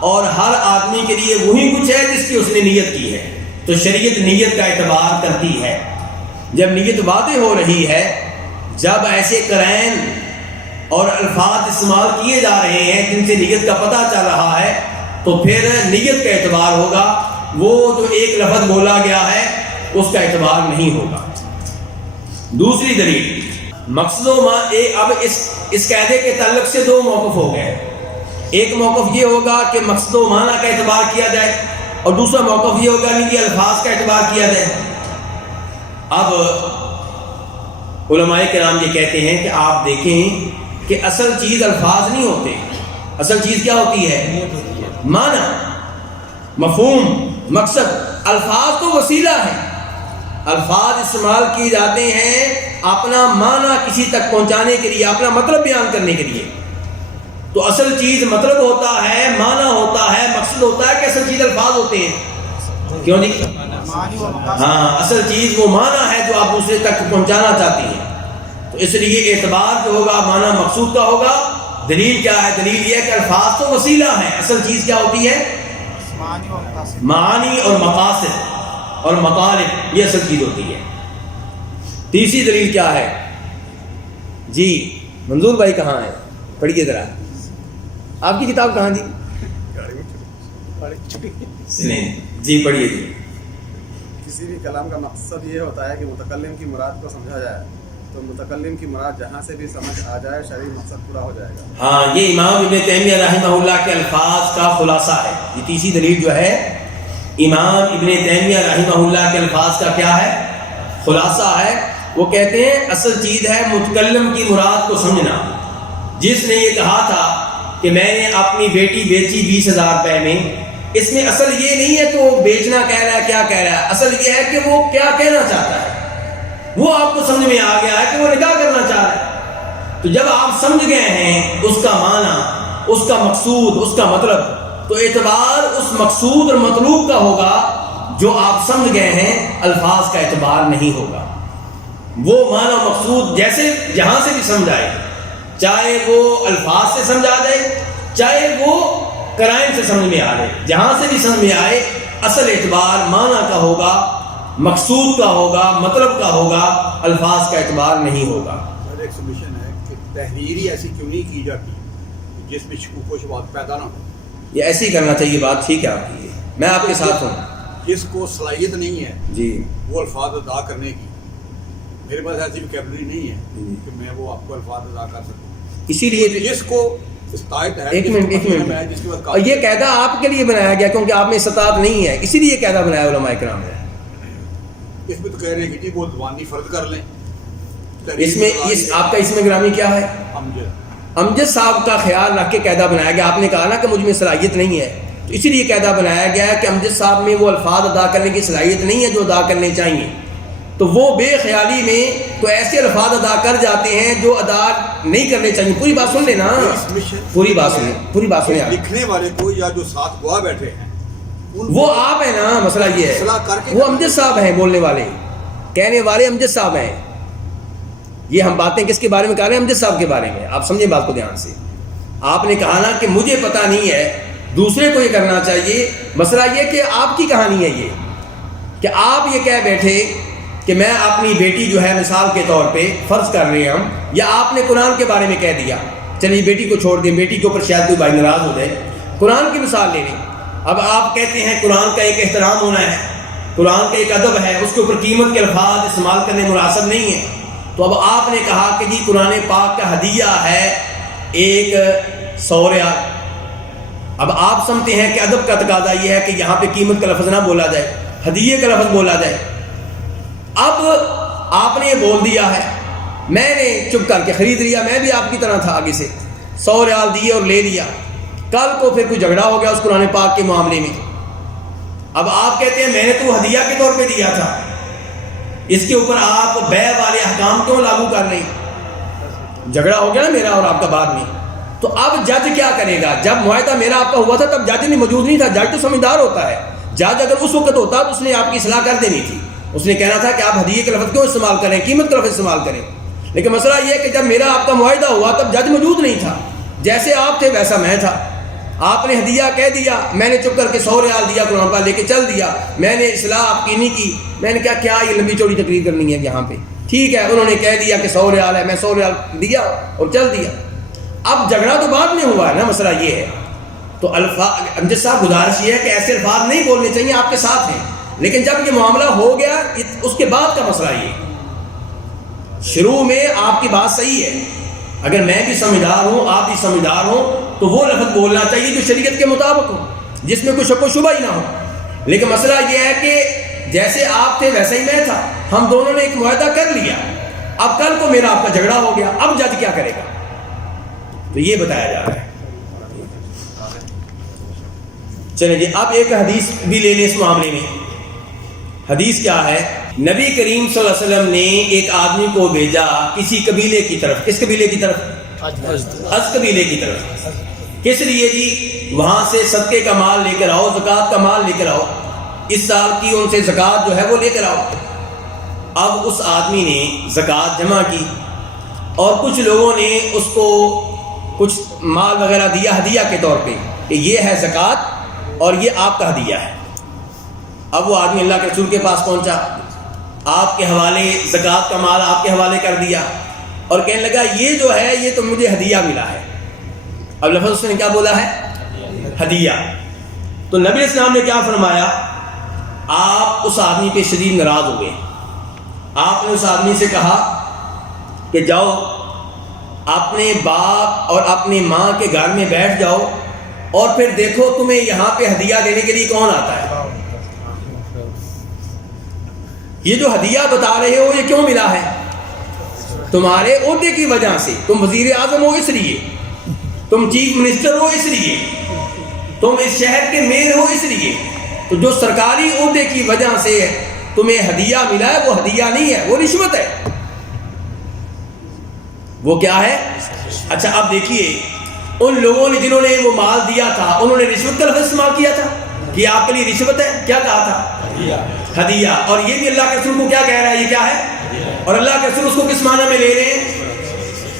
اور ہر آدمی کے لیے وہی کچھ ہے جس کی اس نے نیت کی ہے. تو شریعت نیت کا اعتبار کرتی ہے. جب نیت واضح ہو رہی ہے، جب ایسے قرائن اور الفاظ استعمال کیے جا رہے ہیں جن سے نیت کا پتہ چل رہا ہے، تو پھر نیت کا اعتبار ہوگا. وہ جو ایک لفظ بولا گیا ہے اس کا اعتبار نہیں ہوگا. دوسری دلیل مقصد و اب اس قاعدے کے تعلق سے 2 موقف ہو گئے. ایک موقف یہ ہوگا کہ مقصد و معنی کا اعتبار کیا جائے، اور دوسرا موقف یہ ہوگا کہ الفاظ کا اعتبار کیا جائے. اب علماء کرام یہ کہتے ہیں کہ آپ دیکھیں کہ اصل چیز الفاظ نہیں ہوتے، اصل چیز کیا ہوتی ہے؟ معنی، مفہوم، مقصد. الفاظ تو وسیلہ ہیں، الفاظ استعمال کیے جاتے ہیں اپنا معنی کسی تک پہنچانے کے لیے، اپنا مطلب بیان کرنے کے لیے. تو اصل چیز مطلب ہوتا ہے، معنی ہوتا ہے، مقصد ہوتا ہے کہ اصل چیز الفاظ ہوتے ہیں. کیوں نہیں؟ ہاں، اصل چیز وہ معنی ہے جو آپ دوسرے تک پہنچانا چاہتی ہیں. تو اس لیے اعتبار جو ہوگا معنی مقصود کا ہوگا. دلیل کیا ہے؟ دلیل یہ ہے کہ الفاظ تو وسیلہ ہیں، اصل چیز کیا ہوتی ہے؟ معانی اور مقاصد اور مطالب، یہ اصل چیز ہوتی ہے۔ تیسری دلیل کیا ہے جی؟ منظور بھائی کہاں ہیں؟ پڑھیے ذرا، آپ کی کتاب کہاں دی؟ جی پڑھیے جی۔ کسی بھی کلام کا مقصد یہ ہوتا ہے کہ متکلم کی مراد کو سمجھا جائے، تو متکلم کی مراد جہاں سے بھی سمجھ آ جائے شرعی مقصد پورا ہو جائے گا۔ ہاں، یہ امام ابن تیمیہ رحمہ اللہ کے الفاظ کا خلاصہ ہے۔ یہ تیسری دلیل جو ہے امام ابن تیمیہ رحمہ اللہ کے الفاظ کا کیا ہے؟ خلاصہ ہے۔ وہ کہتے ہیں اصل چیز ہے متکلم کی مراد کو سمجھنا۔ جس نے یہ کہا تھا کہ میں نے اپنی بیٹی بیچی 20,000 روپے میں، اس میں اصل یہ نہیں ہے کہ وہ بیچنا کہہ رہا ہے، کیا کہہ رہا ہے، اصل یہ ہے کہ وہ کیا کہنا چاہتا ہے۔ وہ آپ کو سمجھ میں آ گیا ہے کہ وہ نکاح کرنا چاہ رہا ہے۔ تو جب آپ سمجھ گئے ہیں اس کا معنی، اس کا مقصود، اس کا مطلب، تو اعتبار اس مقصود اور مطلوب کا ہوگا جو آپ سمجھ گئے ہیں، الفاظ کا اعتبار نہیں ہوگا۔ وہ معنی و مقصود جیسے جہاں سے بھی سمجھ آئے، چاہے وہ الفاظ سے سمجھ آ جائے، چاہے وہ قرائن سے سمجھ میں آ جائے، جہاں سے بھی سمجھ میں آئے، اصل اعتبار معنی کا ہوگا، مقصود کا ہوگا، مطلب کا ہوگا، الفاظ کا اعتبار نہیں ہوگا۔ ایک سمیشن ہے کہ تحریری ایسی کیوں نہیں کی جاتی جس میں شکوک و شبہات پیدا نہ ہو؟ یہ ایسے ہی کرنا چاہیے، بات ٹھیک ہے آپ کی، میں آپ کے ساتھ ہوں۔ جس کو صلاحیت نہیں ہے جی وہ الفاظ ادا کرنے کی، میرے پاس ایسی وکیبلری نہیں ہے کہ میں وہ آپ کو الفاظ ادا کر سکوں، اسی لیے جس کو استطاعت ہے، ایک منٹ جس کے پاس اور یہ قاعدہ آپ کے لیے بنایا گیا کیونکہ آپ میں استطاعت نہیں ہے، اسی لیے یہ قاعدہ بنایا علماء کرام نے۔ اس میں تو کہہ رہے ہیں کہ جی وہ زبانی فرض کر لیں۔ اس میں آپ کا اس میں گرامی کیا ہے؟ امجد صاحب کا خیال رکھ کے قاعدہ بنایا گیا۔ آپ نے کہا نا کہ مجھ میں صلاحیت نہیں ہے، تو اسی لیے قاعدہ بنایا گیا ہے کہ امجد صاحب میں وہ الفاظ ادا کرنے کی صلاحیت نہیں ہے جو ادا کرنے چاہیے، تو وہ بے خیالی میں تو ایسے الفاظ ادا کر جاتے ہیں جو ادا نہیں کرنے چاہیے۔ پوری بات سن لینا، پوری بات سنیں، پوری بات سنیں۔ لکھنے والے کو یا جو ساتھ گواہ بیٹھے ہیں وہ آپ ہیں نا، مسئلہ یہ ہے وہ امجد صاحب ہیں، بولنے والے کہنے والے امجد صاحب ہیں۔ یہ ہم باتیں کس کے بارے میں کر رہے ہیں؟ امجد صاحب کے بارے میں۔ آپ سمجھیں بات کو دھیان سے۔ آپ نے کہا نا کہ مجھے پتہ نہیں ہے، دوسرے کو یہ کرنا چاہیے۔ مسئلہ یہ کہ آپ کی کہانی ہے یہ کہ آپ یہ کہہ بیٹھے کہ میں اپنی بیٹی جو ہے مثال کے طور پہ فرض کر رہے ہیں ہم، یا آپ نے قرآن کے بارے میں کہہ دیا، چلیے بیٹی کو چھوڑ دیں، بیٹی کے اوپر شاید کوئی بھائی ناراض ہو جائے، قرآن کی مثال لے لیں۔ اب آپ کہتے ہیں قرآن کا ایک احترام ہونا ہے، قرآن کا ایک ادب ہے، اس کے اوپر قیمت کے الفاظ استعمال کرنے مناسب نہیں ہے، تو اب آپ نے کہا کہ جی قرآن پاک کا ہدیہ ہے 100 ریال۔ اب آپ سمجھتے ہیں کہ ادب کا تقاضا یہ ہے کہ یہاں پہ قیمت کا لفظ نہ بولا جائے، ہدیے کا لفظ بولا جائے۔ اب آپ نے یہ بول دیا ہے، میں نے چپ کر کے خرید لیا، میں بھی آپ کی طرح تھا، آگے سے 100 ریال دیے اور لے لیا۔ کل کو پھر کوئی جھگڑا ہو گیا اس قرآن پاک کے معاملے میں، اب آپ کہتے ہیں میں نے تو ہدیہ کے طور پہ دیا تھا، اس کے اوپر آپ بیع والے احکام کیوں لاگو کر رہے ہیں؟ جھگڑا ہو گیا نا میرا اور آپ کا بعد میں، تو اب جج کیا کرے گا؟ جب معاہدہ میرا آپ کا ہوا تھا تب جج نے موجود نہیں تھا، جج تو سمجھدار ہوتا ہے۔ جج اگر اس وقت ہوتا تو اس نے آپ کی اصلاح کر دینی تھی، اس نے کہنا تھا کہ آپ ہدیے کے لفظ کیوں استعمال کریں، قیمت کا لفظ استعمال کریں۔ لیکن مسئلہ یہ ہے کہ جب میرا آپ کا معاہدہ ہوا تب جج موجود نہیں تھا، جیسے آپ تھے ویسا میں تھا۔ آپ نے ہدیہ کہہ دیا، میں نے چپ کر کے 100 ریال دیا، قرآن پاک لے کے چل دیا، میں نے اصلاح آپ کی نہیں کی، میں نے کیا یہ لمبی چوڑی تقریر کرنی ہے یہاں پہ؟ ٹھیک ہے، انہوں نے کہہ دیا کہ 100 ریال ہے، میں 100 ریال دیا اور چل دیا۔ اب جھگڑا تو بعد میں ہوا ہے نا، مسئلہ یہ ہے۔ تو الفاظ امجد صاحب گزارش یہ ہے کہ ایسے الفاظ نہیں بولنے چاہیے، آپ کے ساتھ ہیں، لیکن جب یہ معاملہ ہو گیا اس کے بعد کا مسئلہ یہ، شروع میں آپ کی بات صحیح ہے، اگر میں بھی سمجھدار ہوں، آپ بھی سمجھدار ہوں، تو وہ لفظ بولنا چاہیے جو شریعت کے مطابق ہو، جس میں کوئی شک و شبہ ہی نہ ہو۔ لیکن مسئلہ یہ ہے کہ جیسے آپ تھے ویسے ہی میں تھا، ہم دونوں نے ایک معاہدہ کر لیا، اب کل کو میرا آپ کا جھگڑا ہو گیا، اب جج کیا کرے گا؟ تو یہ بتایا جا رہا ہے۔ چلیں جی، اب ایک حدیث بھی لے لیں اس معاملے میں۔ حدیث کیا ہے؟ نبی کریم صلی اللہ علیہ وسلم نے ایک آدمی کو بھیجا کسی قبیلے کی طرف۔ کس قبیلے کی طرف؟ از قبیلے کی طرف۔ کس لیے جی؟ وہاں سے صدقے کا مال لے کر آؤ، زکوٰۃ کا مال لے کر آؤ، اس سال کی ان سے زکوٰۃ جو ہے وہ لے کر آؤ۔ اب اس آدمی نے زکوٰۃ جمع کی اور کچھ لوگوں نے اس کو کچھ مال وغیرہ دیا ہدیہ کے طور پہ کہ یہ ہے زکوٰۃ، اور یہ آپ کا ہدیہ ہے. اب وہ آدمی اللہ کے رسول کے پاس پہنچا, آپ کے حوالے زکوٰۃ کا مال آپ کے حوالے کر دیا اور کہنے لگا یہ جو ہے یہ تو مجھے ہدیہ ملا ہے. اب لفظ اس نے کیا بولا ہے؟ ہدیہ. تو نبی علیہ السلام نے کیا فرمایا؟ آپ اس آدمی پہ شدید ناراض ہو گئے. آپ نے اس آدمی سے کہا کہ جاؤ اپنے باپ اور اپنی ماں کے گھر میں بیٹھ جاؤ اور پھر دیکھو تمہیں یہاں پہ ہدیہ دینے کے لیے کون آتا ہے. یہ جو ہدیہ بتا رہے ہو یہ کیوں ملا ہے؟ تمہارے عہدے کی وجہ سے. تم وزیر اعظم ہو اس لیے, تم چیف منسٹر ہو اس لیے, تم اس شہر کے میئر ہو اس لیے. تو جو سرکاری عہدے کی وجہ سے تمہیں ہدیہ ملا ہے وہ ہدیہ نہیں ہے, وہ رشوت ہے. وہ کیا ہے؟ اچھا اب دیکھیے ان لوگوں نے جنہوں نے وہ مال دیا تھا انہوں نے رشوت کا لفظ استعمال کیا تھا کہ آپ کے لیے رشوت ہے. کیا کہا تھا؟ ہدیہ. اور یہ بھی اللہ کے رسول کو کیا کہہ رہا ہے؟ یہ کیا ہے؟ اور اللہ کے رسول اس کو کس معنی میں لے رہے ہیں؟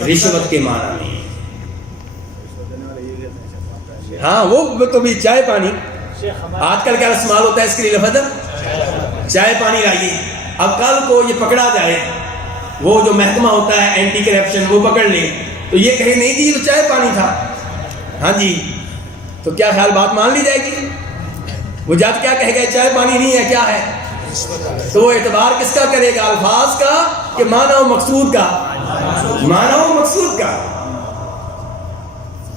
رشوت کے معنی میں. ہاں وہ تو بھی چائے پانی آج کل کیا استعمال ہوتا ہے اس کے لیے لفظ چائے پانی لائیے. اب کل کو یہ پکڑا جائے, وہ جو محکمہ ہوتا ہے اینٹی کرپشن وہ پکڑ لے تو یہ کہے نہیں جی یہ تو چائے پانی تھا. ہاں جی, تو کیا خیال بات مان لی جائے گی؟ وہ جج کیا کہے گا چائے پانی نہیں ہے, کیا ہے؟ تو وہ اعتبار کس کا کرے گا؟ الفاظ کا کہ معنی و مقصود کا؟ معنی و مقصود کا.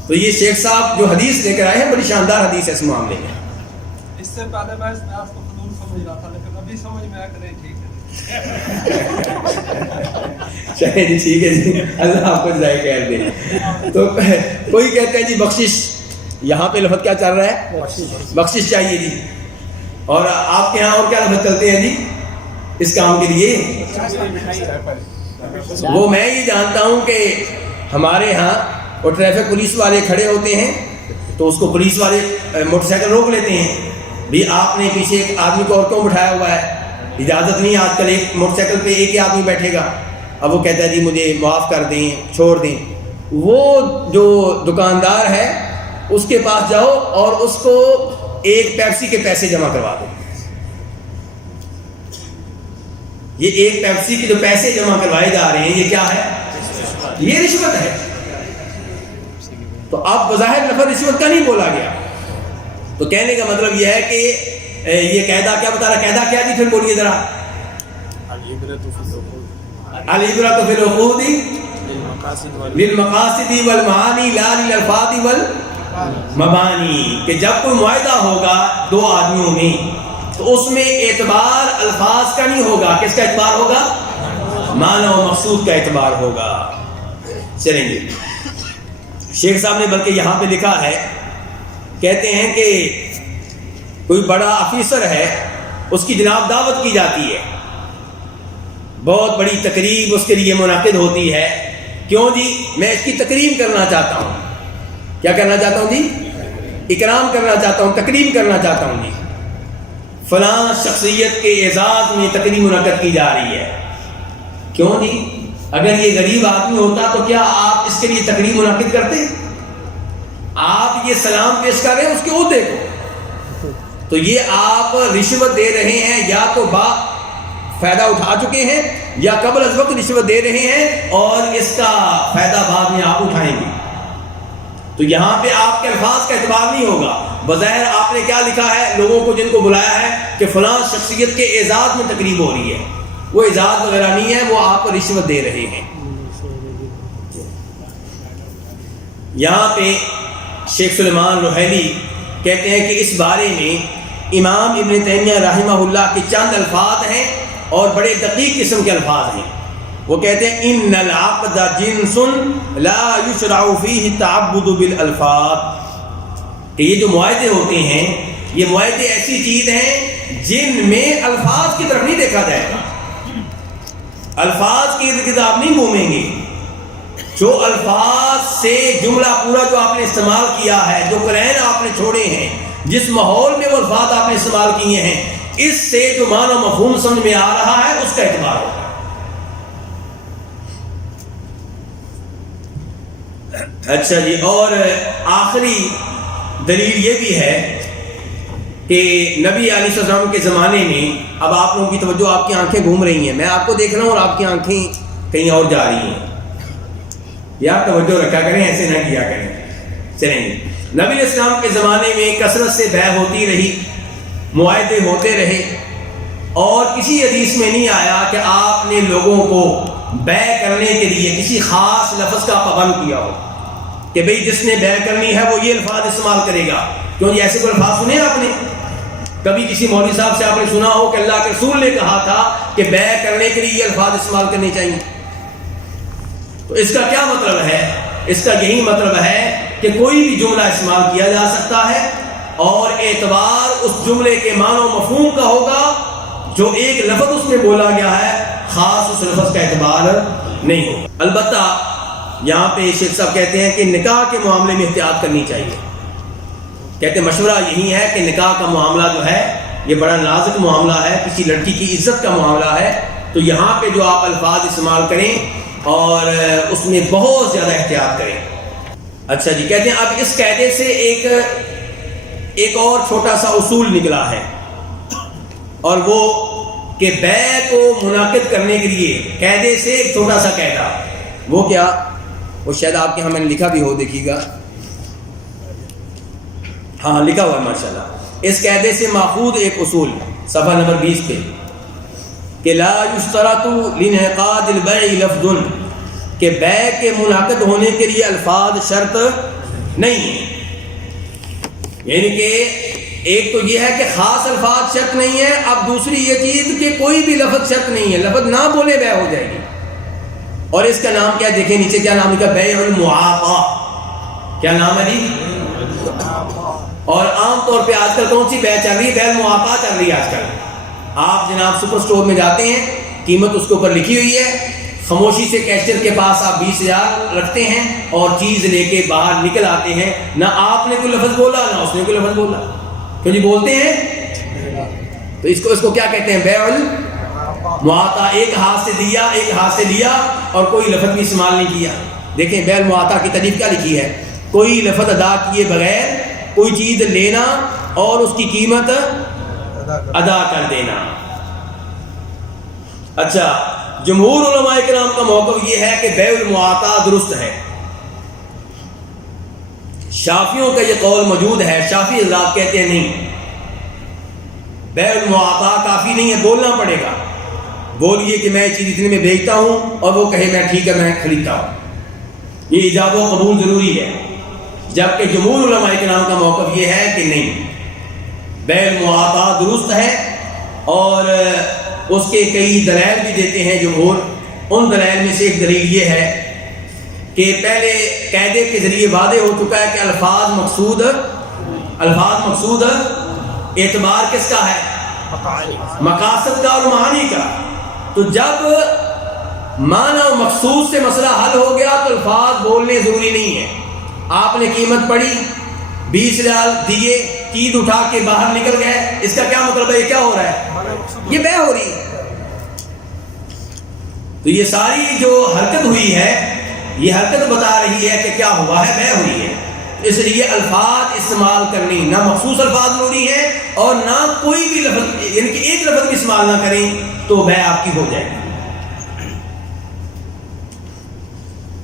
تو یہ شیخ صاحب جو حدیث لے کر آئے ہیں بڑی شاندار حدیث ہے اس معاملے میں. اس سے پہلے میں آپ کو فضول سمجھ رہا تھا لیکن ابھی سمجھ میں آیا کہ نہیں ٹھیک ہے. چلے جی ٹھیک ہے جی, اللہ آپ کو جزائے خیر دے. تو کوئی کہتا ہے جی بخشش, یہاں پہ لفظ کیا چل رہا ہے؟ بخشش چاہیے جی. اور آپ کے یہاں اور کیا لفظ چلتے ہیں جی اس کام کے لیے؟ وہ میں یہ جانتا ہوں کہ ہمارے یہاں وہ ٹریفک پولیس والے کھڑے ہوتے ہیں تو اس کو پولیس والے موٹر سائیکل روک لیتے ہیں, بھی آپ نے پیچھے ایک آدمی کو اور کیوں بٹھایا ہوا ہے؟ اجازت نہیں, آج کل ایک موٹر سائیکل پہ ایک ہی آدمی بیٹھے گا. اب وہ کہتا ہے جی مجھے معاف کر دیں, چھوڑ دیں. وہ جو دکاندار ہے اس کے پاس جاؤ اور اس کو ایک پیپسی کے پیسے جمع کروا دو. یہ ایک پیپسی کے جو پیسے جمع کروائے جا رہے ہیں یہ کیا ہے؟ یہ رشوت ہے. تو اب بظاہر لفظ رشوت کا نہیں بولا گیا. تو کہنے کا مطلب یہ ہے کہ یہ قاعدہ کیا بتا رہا ہے؟ قاعدہ کیا جی پھر بولیے ذرا. العبرۃ فی العقود للمقاصد والمعانی لا للالفاظ والمبانی. کہ جب کوئی معاہدہ ہوگا دو آدمیوں میں تو اس میں اعتبار الفاظ کا نہیں ہوگا, کس کا اعتبار ہوگا؟ معنی و مقصود کا اعتبار ہوگا. چلیں گے. شیخ صاحب نے بلکہ یہاں پہ لکھا ہے, کہتے ہیں کہ کوئی بڑا آفیسر ہے, اس کی جناب دعوت کی جاتی ہے, بہت بڑی تقریب اس کے لیے منعقد ہوتی ہے. کیوں جی؟ میں اس کی تکریم کرنا چاہتا ہوں. کیا کرنا چاہتا ہوں جی؟ اکرام کرنا چاہتا ہوں, تکریم کرنا چاہتا ہوں جی. فلاں شخصیت کے اعزاز میں تقریب منعقد کی جا رہی ہے. کیوں جی؟ اگر یہ غریب آدمی ہوتا تو کیا آپ اس کے لیے تقریب منعقد کرتے؟ آپ یہ سلام پیش کر رہے ہیں اس کے عہدے کو, تو یہ آپ رشوت دے رہے ہیں, یا تو فائدہ اٹھا چکے ہیں یا قبل از وقت رشوت دے رہے ہیں اور اس کا فائدہ بعد میں آپ اٹھائیں گے. تو یہاں پہ آپ کے الفاظ کا اعتبار نہیں ہوگا. بظاہر آپ نے کیا لکھا ہے لوگوں کو جن کو بلایا ہے کہ فلاں شخصیت کے اعزاز میں تقریب ہو رہی ہے, وہ اعزاز وغیرہ نہیں ہے, وہ آپ کو رشوت دے رہے ہیں. یہاں پہ شیخ سلیمان رحیلی کہتے ہیں کہ اس بارے میں امام ابن تیمیہ رحمہ اللہ کے چند الفاظ ہیں اور بڑے دقیق قسم کے الفاظ ہیں. وہ کہتے ہیں ان العقد جنس لا یشرع فیہ التعبد بالالفاظ, کہ یہ جو معاہدے ہوتے ہیں یہ معاہدے ایسی چیز ہیں جن میں الفاظ کی طرف نہیں دیکھا جائے گا, الفاظ کی ارد گرد آپ نہیں گھومیں گے. جو الفاظ سے جملہ پورا جو آپ نے استعمال کیا ہے, جو قرائن آپ نے چھوڑے ہیں, جس ماحول میں وہ الفاظ آپ نے استعمال کیے ہیں, اس سے جو معنی و مفہوم سمجھ میں آ رہا ہے اس کا اعتبار ہوگا. اچھا جی, اور آخری دلیل یہ بھی ہے کہ نبی علیہ السلام کے زمانے میں، اب آپ لوگوں کی توجہ، آپ کی آنکھیں گھوم رہی ہیں، میں آپ کو دیکھ رہا ہوں اور آپ کی آنکھیں کہیں اور جا رہی ہیں، یا توجہ رکھا کریں، ایسے نہ کیا کریں. چلیں گے. نبی علیہ السلام کے زمانے میں کثرت سے بیع ہوتی رہی، معاہدے ہوتے رہے، اور کسی حدیث میں نہیں آیا کہ آپ نے لوگوں کو بیع کرنے کے لیے کسی خاص لفظ کا پابند کیا ہو کہ بھئی جس نے بیع کرنی ہے وہ یہ الفاظ استعمال کرے گا. کیوں جی ایسے کوئی الفاظ سنے آپ نے؟ کبھی کسی مولوی صاحب سے آپ نے سنا ہو کہ اللہ کے رسول نے کہا تھا کہ بیع کرنے کے لیے یہ الفاظ استعمال کرنے چاہیے؟ تو اس کا کیا مطلب ہے؟ اس کا یہی مطلب ہے کہ کوئی بھی جملہ استعمال کیا جا سکتا ہے اور اعتبار اس جملے کے معنی و مفہوم کا ہوگا. جو ایک لفظ اس میں بولا گیا ہے خاص اس لفظ کا اعتبار نہیں ہوگا. البتہ یہاں پہ شیخ صاحب کہتے ہیں کہ نکاح کے معاملے میں احتیاط کرنی چاہیے. کہتے ہیں مشورہ یہی ہے کہ نکاح کا معاملہ جو ہے یہ بڑا نازک معاملہ ہے، کسی لڑکی کی عزت کا معاملہ ہے، تو یہاں پہ جو آپ الفاظ استعمال کریں اور اس میں بہت زیادہ احتیاط کریں. اچھا جی، کہتے ہیں اب اس قاعدے سے ایک اور چھوٹا سا اصول نکلا ہے، اور وہ کہ بیع کو منعقد کرنے کے لیے قاعدے سے ایک چھوٹا سا قاعدہ. وہ کیا؟ وہ شاید آپ کے ہاں میں نے لکھا بھی ہو، دیکھیے گا. ہاں لکھا ہوا ہے ماشاءاللہ. اس قاعدے سے ماخوذ ایک اصول صفحہ نمبر 20 پہ کہ لا یشترط لانعقاد البیع لفظ، کہ بیع کے منعقد ہونے کے لیے الفاظ شرط نہیں ہے. یعنی کہ ایک تو یہ ہے کہ خاص الفاظ شرط نہیں ہے، اب دوسری یہ چیز کہ کوئی بھی لفظ شرط نہیں ہے، لفظ نہ بولے بیع ہو جائے گی. اور اس کا نام کیا؟ دیکھیں نیچے کیا نام لکھا، بیع المعاطا. کیا نام ہے جی؟ اور عام طور پہ آج کل کون سی بیع چل رہی ہے؟ بیع المعاطا چل رہی ہے آج کل. آپ جناب سپر سٹور میں جاتے ہیں، قیمت اس کے اوپر لکھی ہوئی ہے، خاموشی سے کیشیئر کے پاس آپ 20,000 رکھتے ہیں اور چیز لے کے باہر نکل آتے ہیں. نہ آپ نے کوئی لفظ بولا نہ اس نے کوئی لفظ بولا. کیوں جی بولتے ہیں؟ تو اس کو کیا کہتے ہیں؟ بیع المعاطا. ایک ہاتھ سے دیا، ایک ہاتھ سے لیا اور کوئی لفظ بھی استعمال نہیں کیا. دیکھیں بیع المعاطا کی تعریف کیا لکھی ہے، کوئی لفظ ادا کیے بغیر کوئی چیز لینا اور اس کی قیمت ادا کر دینا. اچھا، جمہور علماء کرام کا موقف یہ ہے کہ بیع المعاطا درست ہے. شافعیوں کا یہ قول موجود ہے. شافعی حضرات کہتے ہیں نہیں، بیع المعاطا کافی نہیں ہے، بولنا پڑے گا. بولیے کہ میں چیز اتنے میں بیچتا ہوں اور وہ کہے میں ٹھیک ہے میں خریدتا ہوں. یہ ایجاب و قبول ضروری ہے. جبکہ جمہور علماء کرام کا موقف یہ ہے کہ نہیں، بیع المعاطا درست ہے اور اس کے کئی دلائل بھی دیتے ہیں جمہور. ان دلائل میں سے ایک دلیل یہ ہے کہ پہلے قاعدے کے ذریعے واضح ہو چکا ہے کہ الفاظ مقصود اعتبار کس کا ہے؟ مقاصد کا اور معانی کا. تو جب معنی و مقصود سے مسئلہ حل ہو گیا تو الفاظ بولنے ضروری نہیں ہے. آپ نے قیمت پڑھی، 20,000 دیے، چیز اٹھا کے باہر نکل گئے، اس کا کیا مطلب ہے؟ یہ کیا ہو رہا ہے؟ یہ بیع ہو رہی ہے. تو یہ ساری جو حرکت ہوئی ہے یہ حرکت بتا رہی ہے کہ کیا ہوا ہے، بیع ہوئی ہے. اس لیے الفاظ استعمال کرنی نہ مخصوص الفاظ ضروری ہے اور نہ کوئی بھی لفظ، یعنی کہ ایک لفظ بھی استعمال نہ کریں تو بیع آپ کی ہو جائے گی.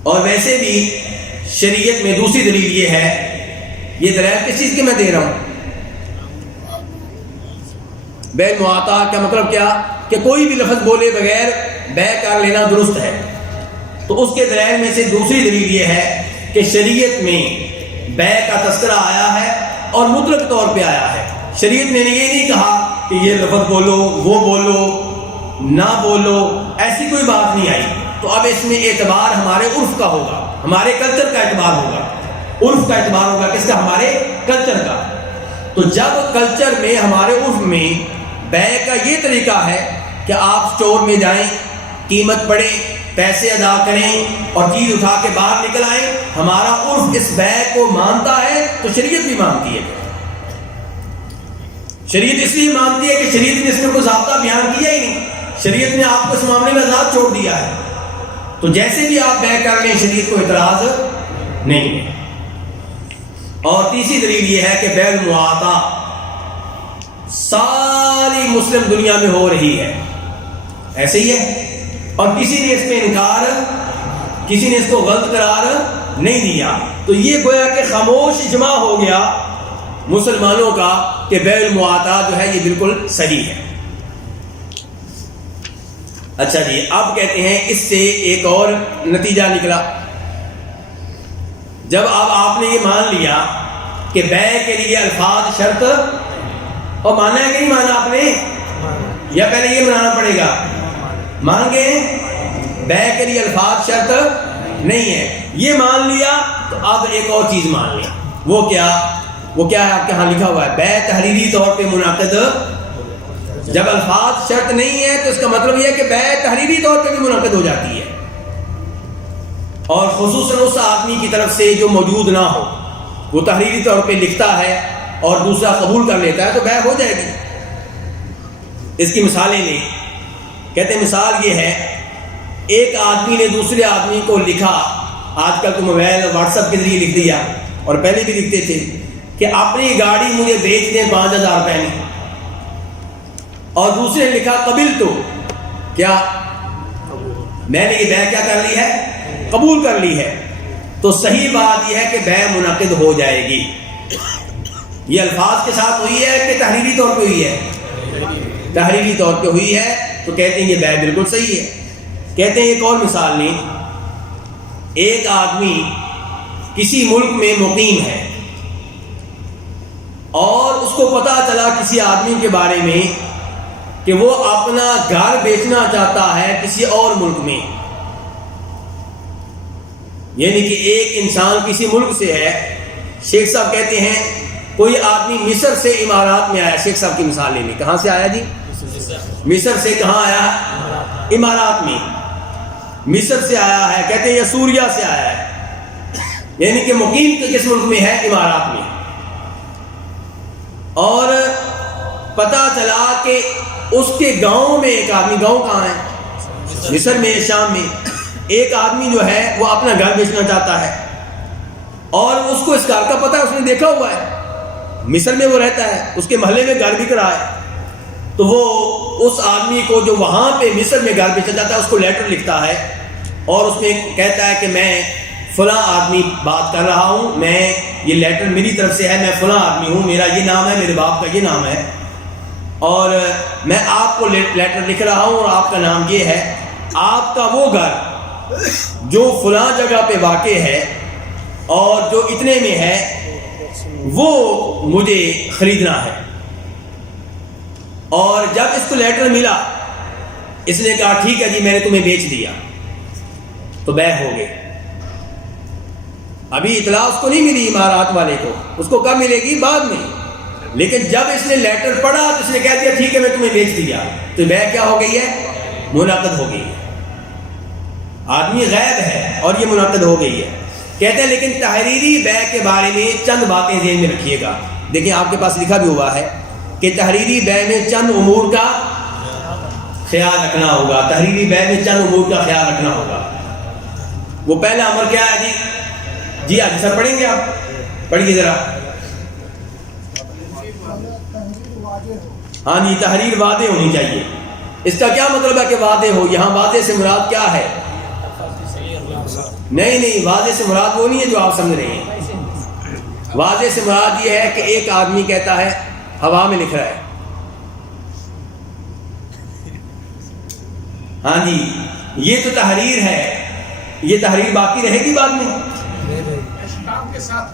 اور ویسے بھی شریعت میں دوسری دلیل یہ ہے، یہ دلائل کس چیز کی میں دے رہا ہوں؟ بیع المعاطا کا مطلب کیا؟ کہ کوئی بھی لفظ بولے بغیر بیع کر لینا درست ہے. تو اس کے دلائل میں سے دوسری دلیل یہ ہے کہ شریعت میں بیع کا تذکرہ آیا ہے اور مطلق طور پہ آیا ہے. شریعت نے یہ نہیں کہا کہ یہ لفظ بولو، وہ بولو، نہ بولو، ایسی کوئی بات نہیں آئی. تو اب اس میں اعتبار ہمارے عرف کا ہوگا، ہمارے کلچر کا اعتبار ہوگا. عرف کا اعتبار ہوگا کس کا؟ ہمارے کلچر کا. تو جب کلچر میں، ہمارے عرف میں بیع کا یہ طریقہ ہے کہ آپ سٹور میں جائیں، قیمت پڑھیں، پیسے ادا کریں اور چیز اٹھا کے باہر نکل آئیں، ہمارا عرف اس بیع کو مانتا ہے تو شریعت بھی مانتی ہے. شریعت اس لیے مانتی ہے کہ شریعت نے اس میں کوئی ضابطہ بیان کیا ہی نہیں. شریعت نے آپ کو اس معاملے میں آزاد چھوڑ دیا ہے. تو جیسے بھی آپ بیع کر لیں شریعت کو اعتراض نہیں ہے. اور تیسری دلیل یہ ہے کہ بیع المعاطا ساری مسلم دنیا میں ہو رہی ہے، ایسے ہی ہے، اور کسی نے اس پہ انکار، کسی نے اس کو غلط قرار نہیں دیا. تو یہ گویا کہ خاموش اجماع ہو گیا مسلمانوں کا کہ بیع المعاطات جو ہے یہ بالکل صحیح ہے. اچھا جی، اب کہتے ہیں اس سے ایک اور نتیجہ نکلا. جب اب آپ نے یہ مان لیا کہ بیع کے لیے الفاظ شرط، اور مانا ہے کہ نہیں مانا آپ نے، یا پہلے یہ منانا پڑے گا؟ مان گئے بیع کے لیے الفاظ شرط نہیں ہے، یہ مان لیا. تو اب ایک اور چیز مان لیا، وہ کیا ہے؟ آپ کے ہاں لکھا ہوا ہے بیع تحریری طور پہ منعقد. جب الفاظ شرط نہیں ہے تو اس کا مطلب یہ ہے کہ بیع تحریری طور پہ بھی منعقد ہو جاتی ہے، اور خصوصاً اس آدمی کی طرف سے جو موجود نہ ہو، وہ تحریری طور پہ لکھتا ہے اور دوسرا قبول کر لیتا ہے تو بیع ہو جائے گی. اس کی مثالیں لیں. کہتے ہیں مثال یہ ہے، ایک آدمی نے دوسرے آدمی کو لکھا، آج کل تو موبائل اور واٹس ایپ کے ذریعے لکھ دیا، اور پہلے بھی لکھتے تھے، کہ اپنی گاڑی مجھے بیچ دیں 5000 روپے میں. اور دوسرے نے لکھا قبل تو کیا، میں نے یہ بیع کیا کر لی ہے؟ قبول کر لی ہے. تو صحیح بات یہ ہے کہ بیع منعقد ہو جائے گی. یہ الفاظ کے ساتھ ہوئی ہے کہ تحریری طور پہ ہوئی ہے؟ تحریری طور پہ ہوئی ہے. تو کہتے ہیں یہ بیع بالکل صحیح ہے. کہتے ہیں ایک اور مثال لیں. ایک آدمی کسی ملک میں مقیم ہے، اور اس کو پتہ چلا کسی آدمی کے بارے میں کہ وہ اپنا گھر بیچنا چاہتا ہے کسی اور ملک میں. یعنی کہ ایک انسان کسی ملک سے ہے. شیخ صاحب کہتے ہیں کوئی آدمی مصر سے امارات میں آیا. شیخ صاحب کی مثال لے لیں. کہاں سے آیا جی؟ مصر سے. کہاں آیا؟ امارات میں. مصر سے آیا ہے، کہتے ہیں یا سوریہ سے آیا ہے، یعنی کہ مقیم کس ملک میں ہے؟ امارات میں. اور پتہ چلا کہ اس کے گاؤں میں ایک آدمی، گاؤں کہاں ہے؟ مصر میں، شام میں. ایک آدمی جو ہے وہ اپنا گھر بیچنا چاہتا ہے، اور اس کو اس گھر کا پتہ ہے، اس نے دیکھا ہوا ہے، مصر میں وہ رہتا ہے، اس کے محلے میں گھر بک رہا ہے. تو وہ اس آدمی کو جو وہاں پہ مصر میں گھر بیچنا چاہتا ہے اس کو لیٹر لکھتا ہے، اور اس میں کہتا ہے کہ میں فلاں آدمی بات کر رہا ہوں، میں یہ لیٹر میری طرف سے ہے، میں فلاں آدمی ہوں، میرا یہ نام ہے، میرے باپ کا یہ نام ہے، اور میں آپ کو لیٹر لکھ رہا ہوں، اور آپ کا نام یہ ہے. آپ کا وہ گھر جو فلاں جگہ پہ واقع ہے اور جو اتنے میں ہے، وہ مجھے خریدنا ہے. اور جب اس کو لیٹر ملا، اس نے کہا ٹھیک ہے جی میں نے تمہیں بیچ دیا. تو بیع ہو گئی. ابھی اطلاع اس کو نہیں ملی امارات والے کو، اس کو کب ملے گی؟ بعد میں. لیکن جب اس نے لیٹر پڑھا تو اس نے کہہ دیا ٹھیک ہے میں تمہیں بیچ دیا. تو بیع کیا ہو گئی ہے؟ منعقد ہو گئی ہے. آدمی غائب ہے اور یہ منعقد ہو گئی ہے. کہتے ہیں لیکن تحریری بیع کے بارے میں چند باتیں ذہن میں رکھیے گا. دیکھیں آپ کے پاس لکھا بھی ہوا ہے کہ تحریری بیع میں چند امور کا خیال رکھنا ہوگا. تحریری بیع میں چند امور کا خیال رکھنا ہوگا. وہ پہلا امر کیا ہے جی آج سر پڑھیں گے؟ آپ پڑھیے ذرا. ہاں جی، تحریر واضح ہونی چاہیے. اس کا کیا مطلب ہے کہ واضح ہو؟ یہاں واضح سے مراد کیا ہے؟ نہیں، واضح سے مراد وہ نہیں ہے جو آپ سمجھ رہے ہیں. واضح سے مراد یہ ہے کہ ایک آدمی کہتا ہے ہوا میں لکھ رہا ہے. ہاں جی، یہ تو تحریر ہے. یہ تحریر باقی رہے گی بعد میں کے ساتھ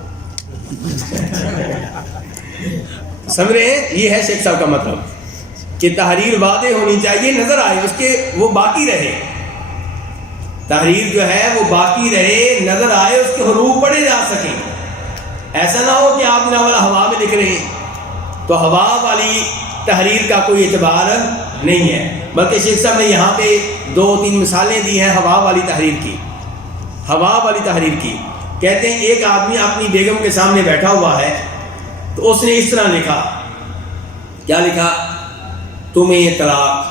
سمجھ رہے ہیں؟ یہ ہے شیخ صاحب کا مطلب کہ تحریر واضح ہونی چاہیے، نظر آئے اس کے، وہ باقی رہے. تحریر جو ہے وہ باقی رہے، نظر آئے، اس کے حروف پڑھے جا سکیں. ایسا نہ ہو کہ آپ نہ والا ہوا میں لکھ رہے ہیں تو ہوا والی تحریر کا کوئی اعتبار نہیں ہے. بلکہ شیخ صاحب نے یہاں پہ 2-3 مثالیں دی ہیں ہوا والی تحریر کی. ہوا والی تحریر کی کہتے ہیں ایک آدمی اپنی بیگم کے سامنے بیٹھا ہوا ہے تو اس نے اس طرح لکھا. کیا لکھا؟ تمہیں طلاق،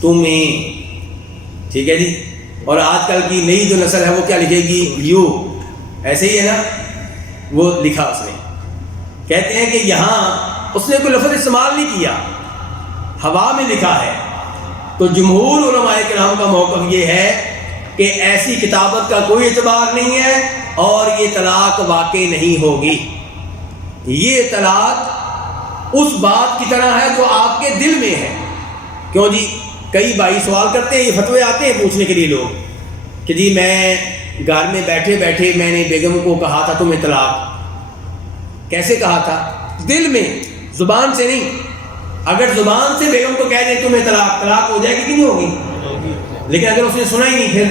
تمہیں. ٹھیک ہے جی. اور آج کل کی نئی جو نسل ہے وہ کیا لکھے گی؟ یو. ایسے ہی ہے نا، وہ لکھا اس نے. کہتے ہیں کہ یہاں اس نے کوئی لفظ استعمال نہیں کیا، ہوا میں لکھا ہے. تو جمہور علماء کرام کا موقف یہ ہے کہ ایسی کتابت کا کوئی اعتبار نہیں ہے اور یہ طلاق واقع نہیں ہوگی. یہ طلاق اس بات کی طرح ہے جو آپ کے دل میں ہے. کیوں جی؟ کئی بھائی سوال کرتے ہیں، یہ فتوے آتے ہیں پوچھنے کے لیے لوگ کہ جی میں گھر میں بیٹھے بیٹھے میں نے بیگم کو کہا تھا تمہیں طلاق. کیسے کہا تھا؟ دل میں، زبان سے نہیں. اگر زبان سے بیگم کو کہہ دیں تمہیں طلاق ہو جائے گی کہ نہیں ہوگی؟ لیکن اگر اس نے سنا ہی نہیں پھر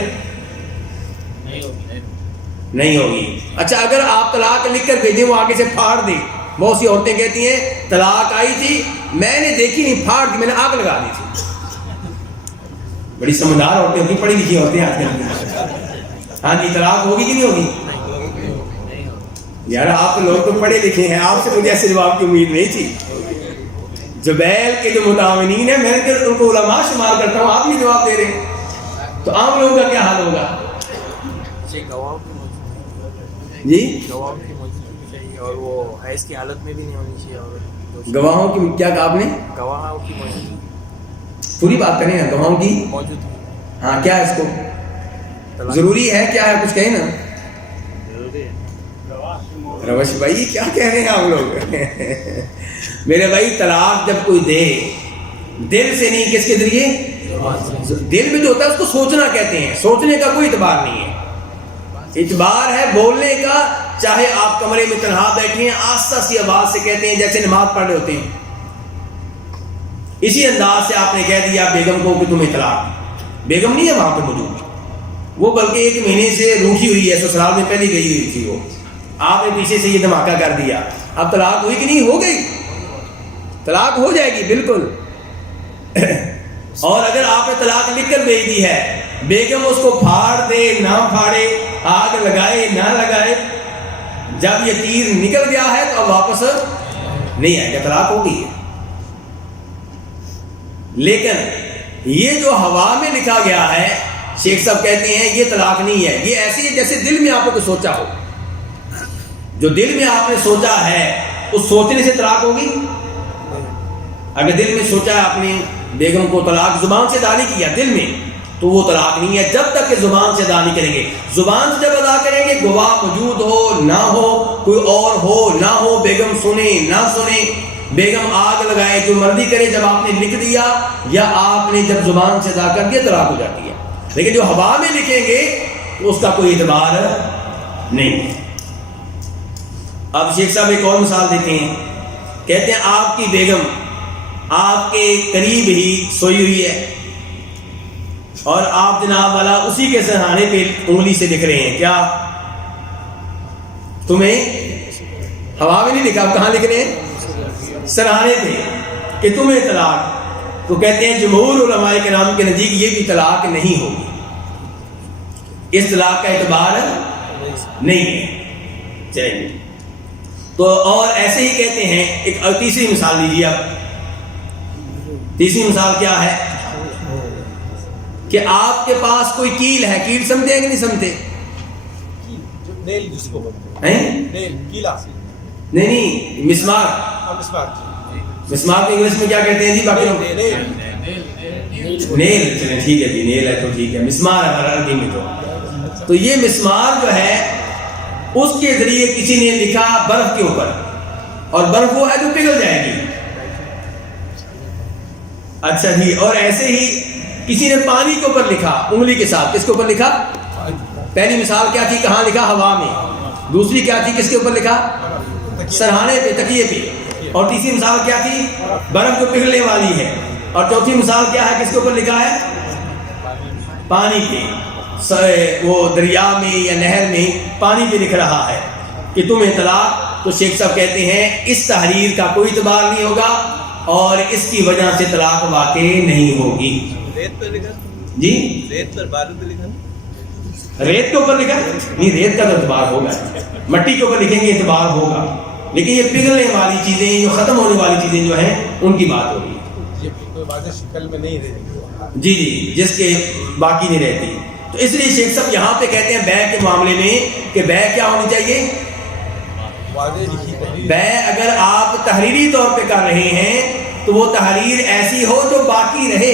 نہیں ہوگی. اچھا اگر آپ طلاق لکھ کر بھیجیں وہ آگے سے پھاڑ دیں. بہت سی عورتیں کہتی ہیں طلاق آئی تھی میں نے دیکھی نہیں، پھاڑ دی، میں نے آگ لگا دی تھی. بڑی سمجھدار عورتیں ہوتی، پڑھی لکھی عورتیں آج کل. ہاں جی، طلاق ہوگی کہ نہیں ہوگی؟ یار آپ لوگ تو پڑھے لکھے ہیں، آپ سے مجھے ایسے جواب کی امید نہیں تھی. جبیل کے جو متعاونین ہیں میں نے ان کو علماء شمار کرتا ہوں، آپ یہ جواب دے رہے ہیں، تو عام لوگوں کا کیا حال ہوگا؟ جی گواہوں کی موجودگی چاہیے اور وہ حیض کی حالت میں بھی نہیں ہونی چاہیے. اور گواہوں کی کیا کہا آپ نے؟ گواہوں کی موجودگی پوری بات کریں نا، گواہوں کی موجودگی. ہاں کیا ہے اس کو ضروری ہے؟ کیا ہے کچھ کہیں نا. روش بھائی کیا کہہ رہے ہیں آپ لوگ؟ میرے بھائی طلاق جب کوئی دے دل سے نہیں، کس کے ذریعے؟ دل میں جو ہوتا ہے اس کو سوچنا کہتے ہیں. سوچنے کا کوئی اعتبار نہیں ہے. اعتبار ہے بولنے کا. چاہے آپ کمرے میں تنہا بیٹھے ہیں آہستہ سی آواز سے کہتے ہیں جیسے نماز پڑھ رہے ہوتے ہیں. اسی انداز سے آپ نے کہہ دیا بیگم کو کہ تمہیں طلاق. بیگم نہیں ہے وہاں پہ موجود، وہ بلکہ 1 مہینے سے روٹھی ہوئی ہے، سسرال میں پہلے گئی ہوئی تھی. وہ آپ نے پیچھے سے یہ دھماکہ کر دیا. اب طلاق ہوئی کہ نہیں؟ ہو گئی، طلاق ہو جائے گی بالکل. اور اگر آپ نے طلاق لکھ کر بھیج دی ہے، بیگم اس کو پھاڑ دے نہ پھاڑے، آگ لگائے نہ لگائے، جب یہ تیر نکل گیا ہے تو اب واپس نہیں آئے گا، طلاق ہو گئی ہے. لیکن یہ جو ہوا میں لکھا گیا ہے، شیخ صاحب کہتے ہیں یہ طلاق نہیں ہے. یہ ایسی ہے جیسے دل میں آپ نے سوچا ہو. جو دل میں آپ نے سوچا ہے اس سوچنے سے طلاق ہوگی. اگر دل میں سوچا ہے آپ نے بیگم کو طلاق، زبان سے ادا نہیں کیا دل میں، تو وہ طلاق نہیں ہے جب تک کہ زبان سے ادا نہیں کریں گے. زبان سے جب ادا کریں گے، گواہ موجود ہو نہ ہو، کوئی اور ہو نہ ہو، بیگم سنے نہ سنے، بیگم آگ لگائے، جو مرضی کرے، جب آپ نے لکھ دیا یا آپ نے جب زبان سے ادا کر دیا طلاق ہو جاتی ہے. لیکن جو ہوا میں لکھیں گے تو اس کا کوئی اعتبار نہیں. اب شیخ صاحب ایک اور مثال دیتے ہیں. کہتے ہیں آپ کی بیگم آپ کے قریب ہی سوئی ہوئی ہے اور آپ جناب والا اسی کے سرہانے پہ انگلی سے لکھ رہے ہیں. کیا تمہیں ہوا میں نہیں لکھا، آپ کہاں لکھ رہے ہیں؟ سرہانے پہ کہ تمہیں طلاق. تو کہتے ہیں جمہور علماء کرام کے نزدیک یہ بھی طلاق نہیں ہوگی، اس طلاق کا اعتبار نہیں ہے. چلیے تو اور ایسے ہی کہتے ہیں. ایک تیسری مثال لیجیے. اب تیسری مثال کیا ہے کہ آپ کے پاس کوئی کیل ہے. کیل سمجھتے ہیں کہ نہیں سمجھتے؟ نیل جس کو بولتے ہیں، نیل کیلا. نہیں مسمار. مسمار کو انگلش میں کیا کہتے ہیں جی؟ باقی لوگ نیل. چلیں ٹھیک ہے جی، نیل ہے تو ٹھیک ہے. مسمار ہے عربی میں. تو یہ مسمار جو ہے اس کے ذریعے کسی نے لکھا برف کے اوپر، اور برف وہ ہے جو پگھل جائے گی. اچھا جی. اور ایسے ہی کسی نے پانی کے اوپر لکھا انگلی کے ساتھ. کس کے اوپر لکھا؟ پہلی مثال کیا تھی؟ کہاں لکھا؟ ہوا میں. دوسری کیا تھی؟ کس کے اوپر لکھا؟ سرہانے پہ، تکیے پہ. اور تیسری مثال کیا تھی؟ برف جو پگھلنے والی ہے. اور چوتھی مثال کیا ہے؟ کس کے اوپر لکھا ہے؟ پانی پہ. وہ دریا میں یا نہر میں پانی پہ لکھ رہا ہے کہ تمہیں طلاق. تو شیخ صاحب کہتے ہیں اس تحریر کا کوئی اعتبار نہیں ہوگا اور اس کی وجہ سے طلاق واقع نہیں ہوگی. ریت پر لکھا جی؟ ریت پر بالو پہ لکھا ریت کے اوپر لکھا نہیں. ریت کا تو اعتبار ہوگا. مٹی کے اوپر لکھیں گے اعتبار ہوگا. لیکن یہ پگھلنے والی چیزیں، جو ختم ہونے والی چیزیں جو ہیں ان کی بات ہوگی. یہ کوئی واضح شکل میں نہیں رہتی. جی جی، جس کے باقی نہیں رہتی. تو اس لیے شیخ صاحب یہاں پہ کہتے ہیں بیع کے معاملے میں کہ بیع کیا ہونی چاہیے؟ بے اگر آپ تحریری طور پہ کر رہے ہیں تو وہ تحریر ایسی ہو جو باقی رہے،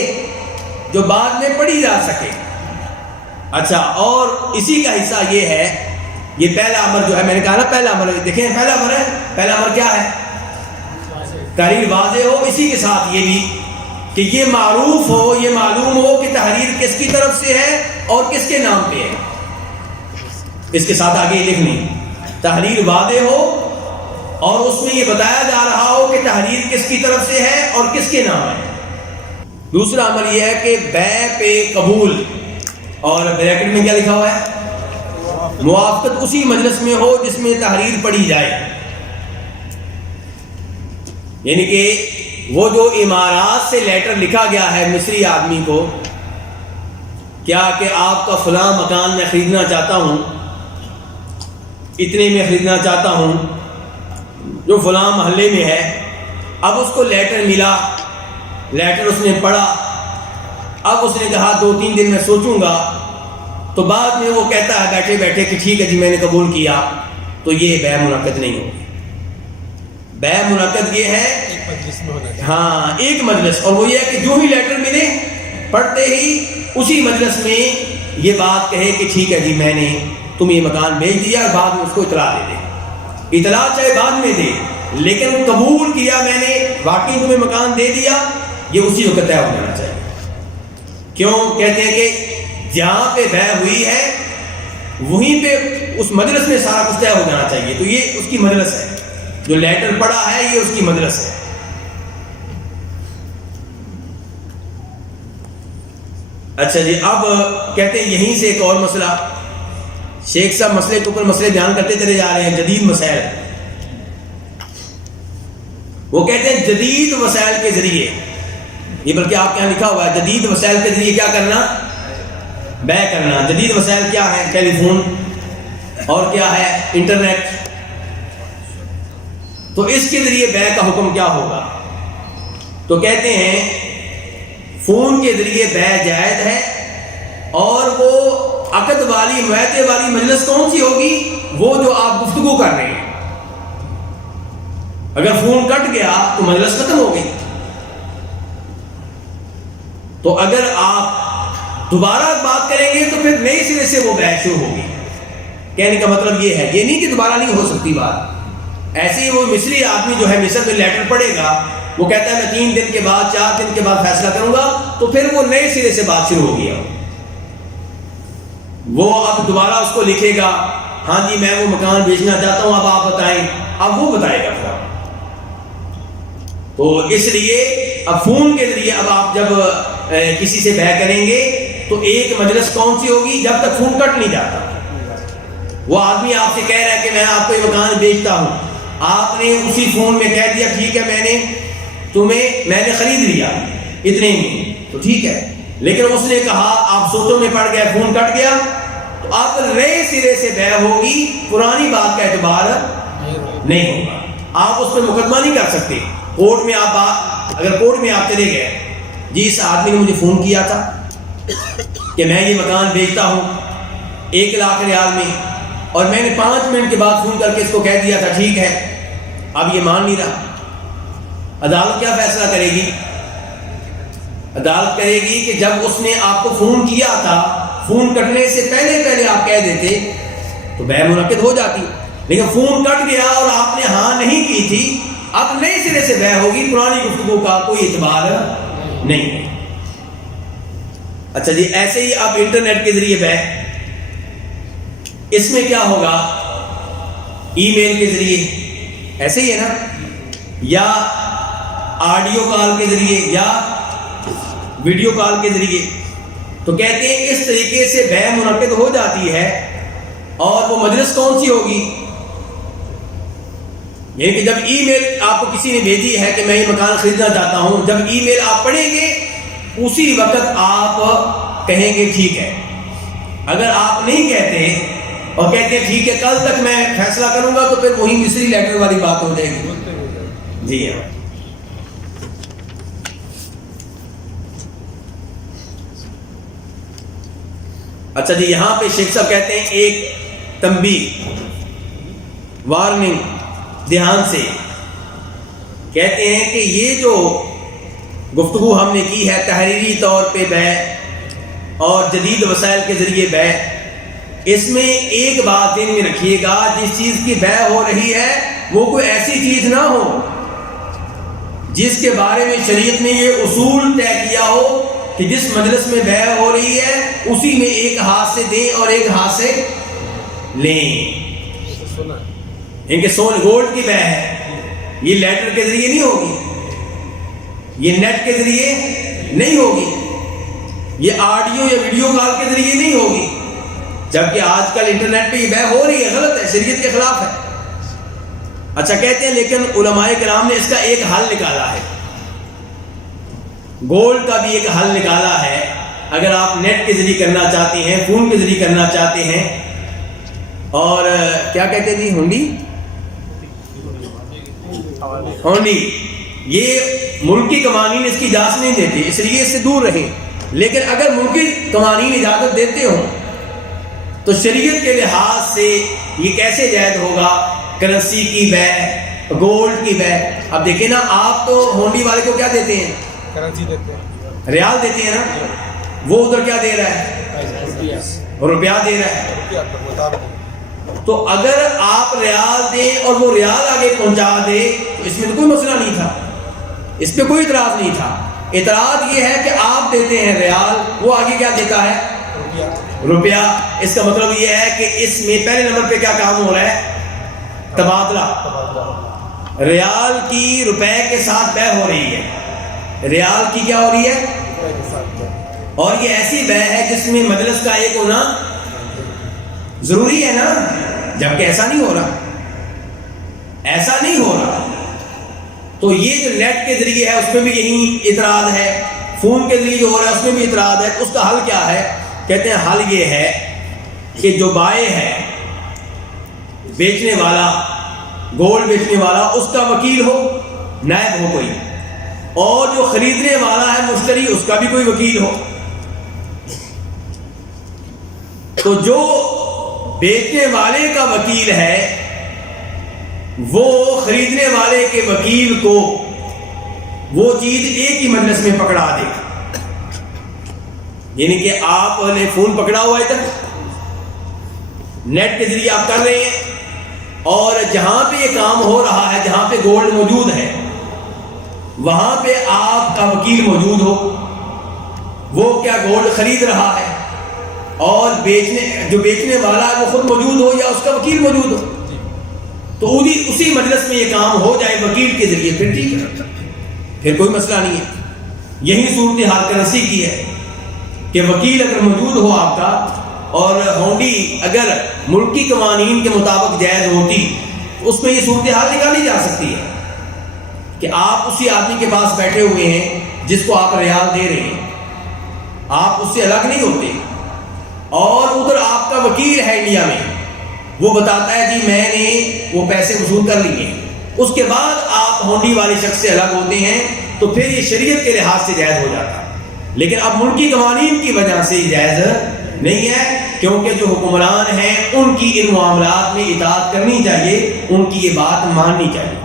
جو بعد میں پڑھی جا سکے. اچھا، اور اسی کا حصہ یہ ہے، یہ پہلا امر جو ہے، میں نے کہا نا پہلا امر، دیکھیں پہلا امر ہے. پہلا امر کیا ہے؟ تحریر واضح ہو. اسی کے ساتھ یہ بھی کہ یہ معروف ہو، یہ معلوم ہو کہ تحریر کس کی طرف سے ہے اور کس کے نام پہ ہے. اس کے ساتھ آگے لکھنی، تحریر واضح ہو اور اس میں یہ بتایا جا رہا ہو کہ تحریر کس کی طرف سے ہے اور کس کے نام ہے. دوسرا عمل یہ ہے کہ بے پہ قبول، اور بریکٹ میں کیا لکھا ہوا ہے؟ موافقت اسی مجلس میں ہو جس میں تحریر پڑھی جائے. یعنی کہ وہ جو امارات سے لیٹر لکھا گیا ہے مصری آدمی کو، کیا کہ آپ کا فلاں مکان میں خریدنا چاہتا ہوں، اتنے میں خریدنا چاہتا ہوں، جو فلاں محلے میں ہے. اب اس کو لیٹر ملا، لیٹر اس نے پڑھا، اب اس نے کہا 2-3 دن میں سوچوں گا، تو بعد میں وہ کہتا ہے بیٹھے بیٹھے کہ ٹھیک ہے جی میں نے قبول کیا، تو یہ بے منعقد نہیں ہوگی. بے منعقد یہ ہے ہاں ایک مجلس، اور وہ یہ ہے کہ جو ہی لیٹر ملے پڑھتے ہی اسی مجلس میں یہ بات کہے کہ ٹھیک ہے جی میں نے تم یہ مکان بھیج دیا، اور بعد میں اس کو اطلاع دے دے. اطلاع چاہے بعد میں دے، لیکن قبول کیا میں نے، واقعی تمہیں مکان دے دیا، یہ اسی وقت طے ہو جانا چاہیے. کیوں کہتے ہیں کہ جہاں پہ بے ہوئی ہے وہیں پہ اس مجلس میں سارا کچھ طے ہو جانا چاہیے. تو یہ اس کی مجلس ہے، جو لیٹر پڑا ہے یہ اس کی مجلس ہے. اچھا جی، اب کہتے ہیں یہیں سے ایک اور مسئلہ، شیخ صاحب مسئلے کے اوپر مسئلے بیان کرتے چلے جا رہے ہیں، جدید مسائل. وہ کہتے ہیں جدید وسائل کے ذریعے، یہ بلکہ آپ کے یہاں لکھا ہوا ہے جدید وسائل کے ذریعے کیا کرنا؟ بے کرنا. جدید وسائل کیا ہے؟ ٹیلی فون، اور کیا ہے؟ انٹرنیٹ. تو اس کے ذریعے بے کا حکم کیا ہوگا؟ تو کہتے ہیں فون کے ذریعے بے جائز ہے، اور وہ عقد والی معاہدے والی مجلس کون سی ہوگی؟ وہ جو آپ گفتگو کر رہے ہیں. اگر فون کٹ گیا تو مجلس ختم ہو گئی. تو اگر آپ دوبارہ بات کریں گے تو پھر نئے سرے سے وہ بحث شروع ہوگی. کہنے کا مطلب یہ ہے، یہ نہیں کہ دوبارہ نہیں ہو سکتی بات. ایسے ہی وہ مصری آدمی جو ہے مصر میں لیٹر پڑھے گا، وہ کہتا ہے میں 3 دن کے بعد 4 دن کے بعد فیصلہ کروں گا، تو پھر وہ نئے سرے سے بات شروع ہوگی. وہ اب دوبارہ اس کو لکھے گا، ہاں جی میں وہ مکان بیچنا چاہتا ہوں، اب آپ بتائیں. اب وہ بتائے گا پھر. تو اس لیے اب فون کے ذریعے اب آپ جب کسی سے بے کریں گے تو ایک مجلس کون سی ہوگی؟ جب تک فون کٹ نہیں جاتا. وہ آدمی آپ سے کہہ رہا ہے کہ میں آپ کو یہ مکان بیچتا ہوں، آپ نے اسی فون میں کہہ دیا ٹھیک ہے میں نے خرید لیا اتنے میں، تو ٹھیک ہے. لیکن اس نے کہا آپ سوچوں میں پڑ گئے، فون کٹ گیا، تو آپ نئے سرے سے بے ہوگی، پرانی بات کا اعتبار نہیں ہوگا. آپ اس پہ مقدمہ نہیں کر سکتے. کورٹ میں اگر کورٹ میں آپ چلے گئے، جی اس آدمی نے مجھے فون کیا تھا کہ میں یہ مکان بیچتا ہوں 1 لاکھ ریال میں، اور میں نے 5 منٹ کے بعد فون کر کے اس کو کہہ دیا تھا ٹھیک ہے، اب یہ مان نہیں رہا. عدالت کیا فیصلہ کرے گی؟ عدالت کرے گی کہ جب اس نے آپ کو فون کیا تھا، فون کٹنے سے پہلے آپ کہہ دیتے تو بے منعقد ہو جاتی. لیکن فون کٹ گیا اور آپ نے ہاں نہیں کی تھی، اب نئے سرے سے بے ہوگی، پرانی گفتگو کا کوئی اعتبار نہیں. اچھا جی، ایسے ہی اب انٹرنیٹ کے ذریعے بے، اس میں کیا ہوگا؟ ای میل کے ذریعے، ایسے ہی ہے نا، یا آڈیو کال کے ذریعے، یا ویڈیو کال کے ذریعے. تو کہتے ہیں اس طریقے سے بے منعقد ہو جاتی ہے. اور وہ مجلس کون سی ہوگی؟ یعنی کہ جب ای میل آپ کو کسی نے بھیجی ہے کہ میں یہ مکان خریدنا چاہتا ہوں، جب ای میل آپ پڑھیں گے اسی وقت آپ کہیں گے ٹھیک ہے. اگر آپ نہیں کہتے اور کہتے ہیں ٹھیک ہے کل تک میں فیصلہ کروں گا، تو پھر وہی مصری لیٹر والی بات ہو جائے گی. جی ہاں. اچھا جی، یہاں پہ شیخ صاحب کہتے ہیں ایک تنبیہ، وارننگ، دھیان سے. کہتے ہیں کہ یہ جو گفتگو ہم نے کی ہے تحریری طور پہ بیع اور جدید وسائل کے ذریعے بیع، اس میں ایک بات ذہن میں رکھیے گا، جس چیز کی بیع ہو رہی ہے وہ کوئی ایسی چیز نہ ہو جس کے بارے میں شریعت نے یہ اصول طے کیا ہو کہ جس مجلس میں بیع ہو رہی ہے اسی میں ایک ہاتھ سے دیں اور ایک ہاتھ سے لیں. ان کے سونے گولڈ کی بیع ہے، یہ لیٹر کے ذریعے نہیں ہوگی، یہ نیٹ کے ذریعے نہیں ہوگی، یہ آڈیو یا ویڈیو کال کے ذریعے نہیں ہوگی. جبکہ آج کل انٹرنیٹ پہ یہ بیع ہو رہی ہے، غلط ہے، شریعت کے خلاف ہے. اچھا کہتے ہیں لیکن علماء کرام نے اس کا ایک حل نکالا ہے، گولڈ کا بھی ایک حل نکالا ہے. اگر آپ نیٹ کے ذریعے کرنا چاہتے ہیں، فون کے ذریعے کرنا چاہتے ہیں، اور کیا کہتے ہیں جی، ہونڈی، یہ ملکی قوانین اس کی اجازت نہیں دیتے، اس لیے اس سے دور رہیں. لیکن اگر ملکی قوانین اجازت دیتے ہوں تو شریعت کے لحاظ سے یہ کیسے جائز ہوگا؟ کرنسی کی بیع، گولڈ کی بیع. اب دیکھیں نا، آپ تو ہونڈی والے کو کیا دیتے ہیں؟ کرنسی دیتے ہیں، ریال دیتے ہیں نا، وہ ادھر کیا دے رہا ہے؟ روپیہ دے رہا ہے. تو اگر آپ ریال دیں اور وہ ریال آگے پہنچا دے تو اس میں تو کوئی مسئلہ نہیں تھا، اس پہ کوئی اعتراض نہیں تھا. اعتراض یہ ہے کہ آپ دیتے ہیں ریال، وہ آگے کیا دیتا ہے؟ روپیہ. اس کا مطلب یہ ہے کہ اس میں پہلے نمبر پہ کیا کام ہو رہا ہے؟ تبادلہ. ریال کی روپے کے ساتھ بیع ہو رہی ہے، ریال کی کیا ہو رہی ہے؟ اور یہ ایسی بیع ہے جس میں مجلس کا ایک ہونا ضروری ہے نا، جبکہ ایسا نہیں ہو رہا، ایسا نہیں ہو رہا. تو یہ جو نیٹ کے ذریعے ہے اس میں بھی یہی اعتراض ہے، فون کے ذریعے جو ہو رہا ہے اس میں بھی اعتراض ہے. اس کا حل کیا ہے؟ کہتے ہیں حل یہ ہے کہ جو بائع ہے، بیچنے والا، گولڈ بیچنے والا، اس کا وکیل ہو، نائب ہو کوئی، اور جو خریدنے والا ہے مشتری، اس کا بھی کوئی وکیل ہو. تو جو بیچنے والے کا وکیل ہے وہ خریدنے والے کے وکیل کو وہ چیز ایک ہی مجلس میں پکڑا دے گا. یعنی کہ آپ نے فون پکڑا ہوا ہے ادھر، نیٹ کے ذریعے آپ کر رہے ہیں، اور جہاں پہ یہ کام ہو رہا ہے، جہاں پہ گولڈ موجود ہے، وہاں پہ آپ کا وکیل موجود ہو، وہ کیا گولڈ خرید رہا ہے، اور جو بیچنے والا ہے وہ خود موجود ہو یا اس کا وکیل موجود ہو، تو اسی مجلس میں یہ کام ہو جائے وکیل کے ذریعے، پھر ٹھیک ہے، پھر کوئی مسئلہ نہیں ہے. یہی صورتحال کرنسی کی ہے کہ وکیل اگر موجود ہو آپ کا، اور ہونڈی اگر ملکی قوانین کے مطابق جائز ہوتی تو اس میں یہ صورتحال نکالی جا سکتی ہے کہ آپ اسی آدمی کے پاس بیٹھے ہوئے ہیں جس کو آپ ریال دے رہے ہیں، آپ اس سے الگ نہیں ہوتے، اور ادھر آپ کا وکیل ہے انڈیا میں، وہ بتاتا ہے جی میں نے وہ پیسے وصول کر لیے، اس کے بعد آپ ہونڈی والے شخص سے الگ ہوتے ہیں، تو پھر یہ شریعت کے لحاظ سے جائز ہو جاتا ہے. لیکن اب ملکی قوانین کی وجہ سے جائز نہیں ہے، کیونکہ جو حکمران ہیں ان کی ان معاملات میں اطاعت کرنی چاہیے، ان کی یہ بات ماننی چاہیے.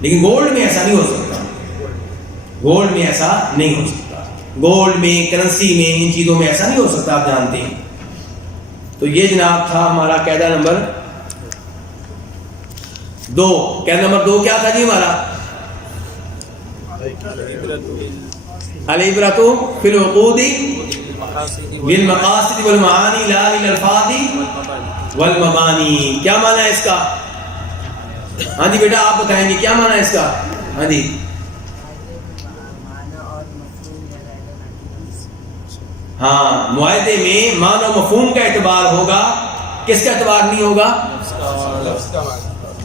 لیکن گولڈ میں ایسا نہیں ہو سکتا، گولڈ میں ایسا نہیں ہو سکتا، گولڈ میں، کرنسی میں، ان چیزوں میں ایسا نہیں ہو سکتا، آپ جانتے ہیں. تو یہ جناب تھا ہمارا قاعدہ نمبر 2. قاعدہ نمبر 2 کیا تھا جی ہمارا؟ العبرۃ فی العقود بالمقاصد والمعانی لا بالالفاظ والمبانی. کیا معنی ہے اس کا؟ ہاں جی بیٹا آپ بتائیں گے کیا معنی ہے اس کا؟ ہاں جی ہاں، معاہدے میں معنی و مفہوم کا اعتبار ہوگا، کس کا اعتبار نہیں ہوگا؟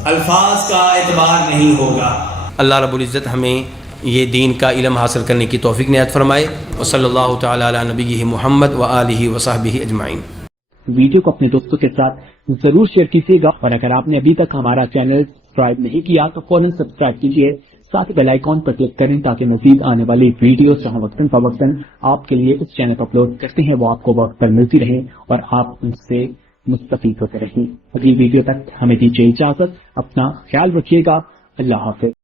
الفاظ کا اعتبار نہیں ہوگا. اللہ رب العزت ہمیں یہ دین کا علم حاصل کرنے کی توفیق عنایت فرمائے. وصلی اللہ تعالی علی نبیہ محمد وآلہ وصحبہ اجمعین. ویڈیو کو اپنے دوستوں کے ساتھ ضرور شیئر کیجیے گا، اور اگر آپ نے ابھی تک ہمارا چینل سبسکرائب نہیں کیا تو فوراً سبسکرائب کیجیے، ساتھ ہی بیل آئیکن پر کلک کریں تاکہ مزید آنے والی ویڈیوز جہاں وقتاً فوقتاً آپ کے لیے اس چینل پر اپلوڈ کرتے ہیں وہ آپ کو وقت پر ملتی رہیں اور آپ ان سے مستفید ہوتے رہیں۔ اگلی ویڈیو تک ہمیں دیجیے اجازت، اپنا خیال رکھیے گا، اللہ حافظ۔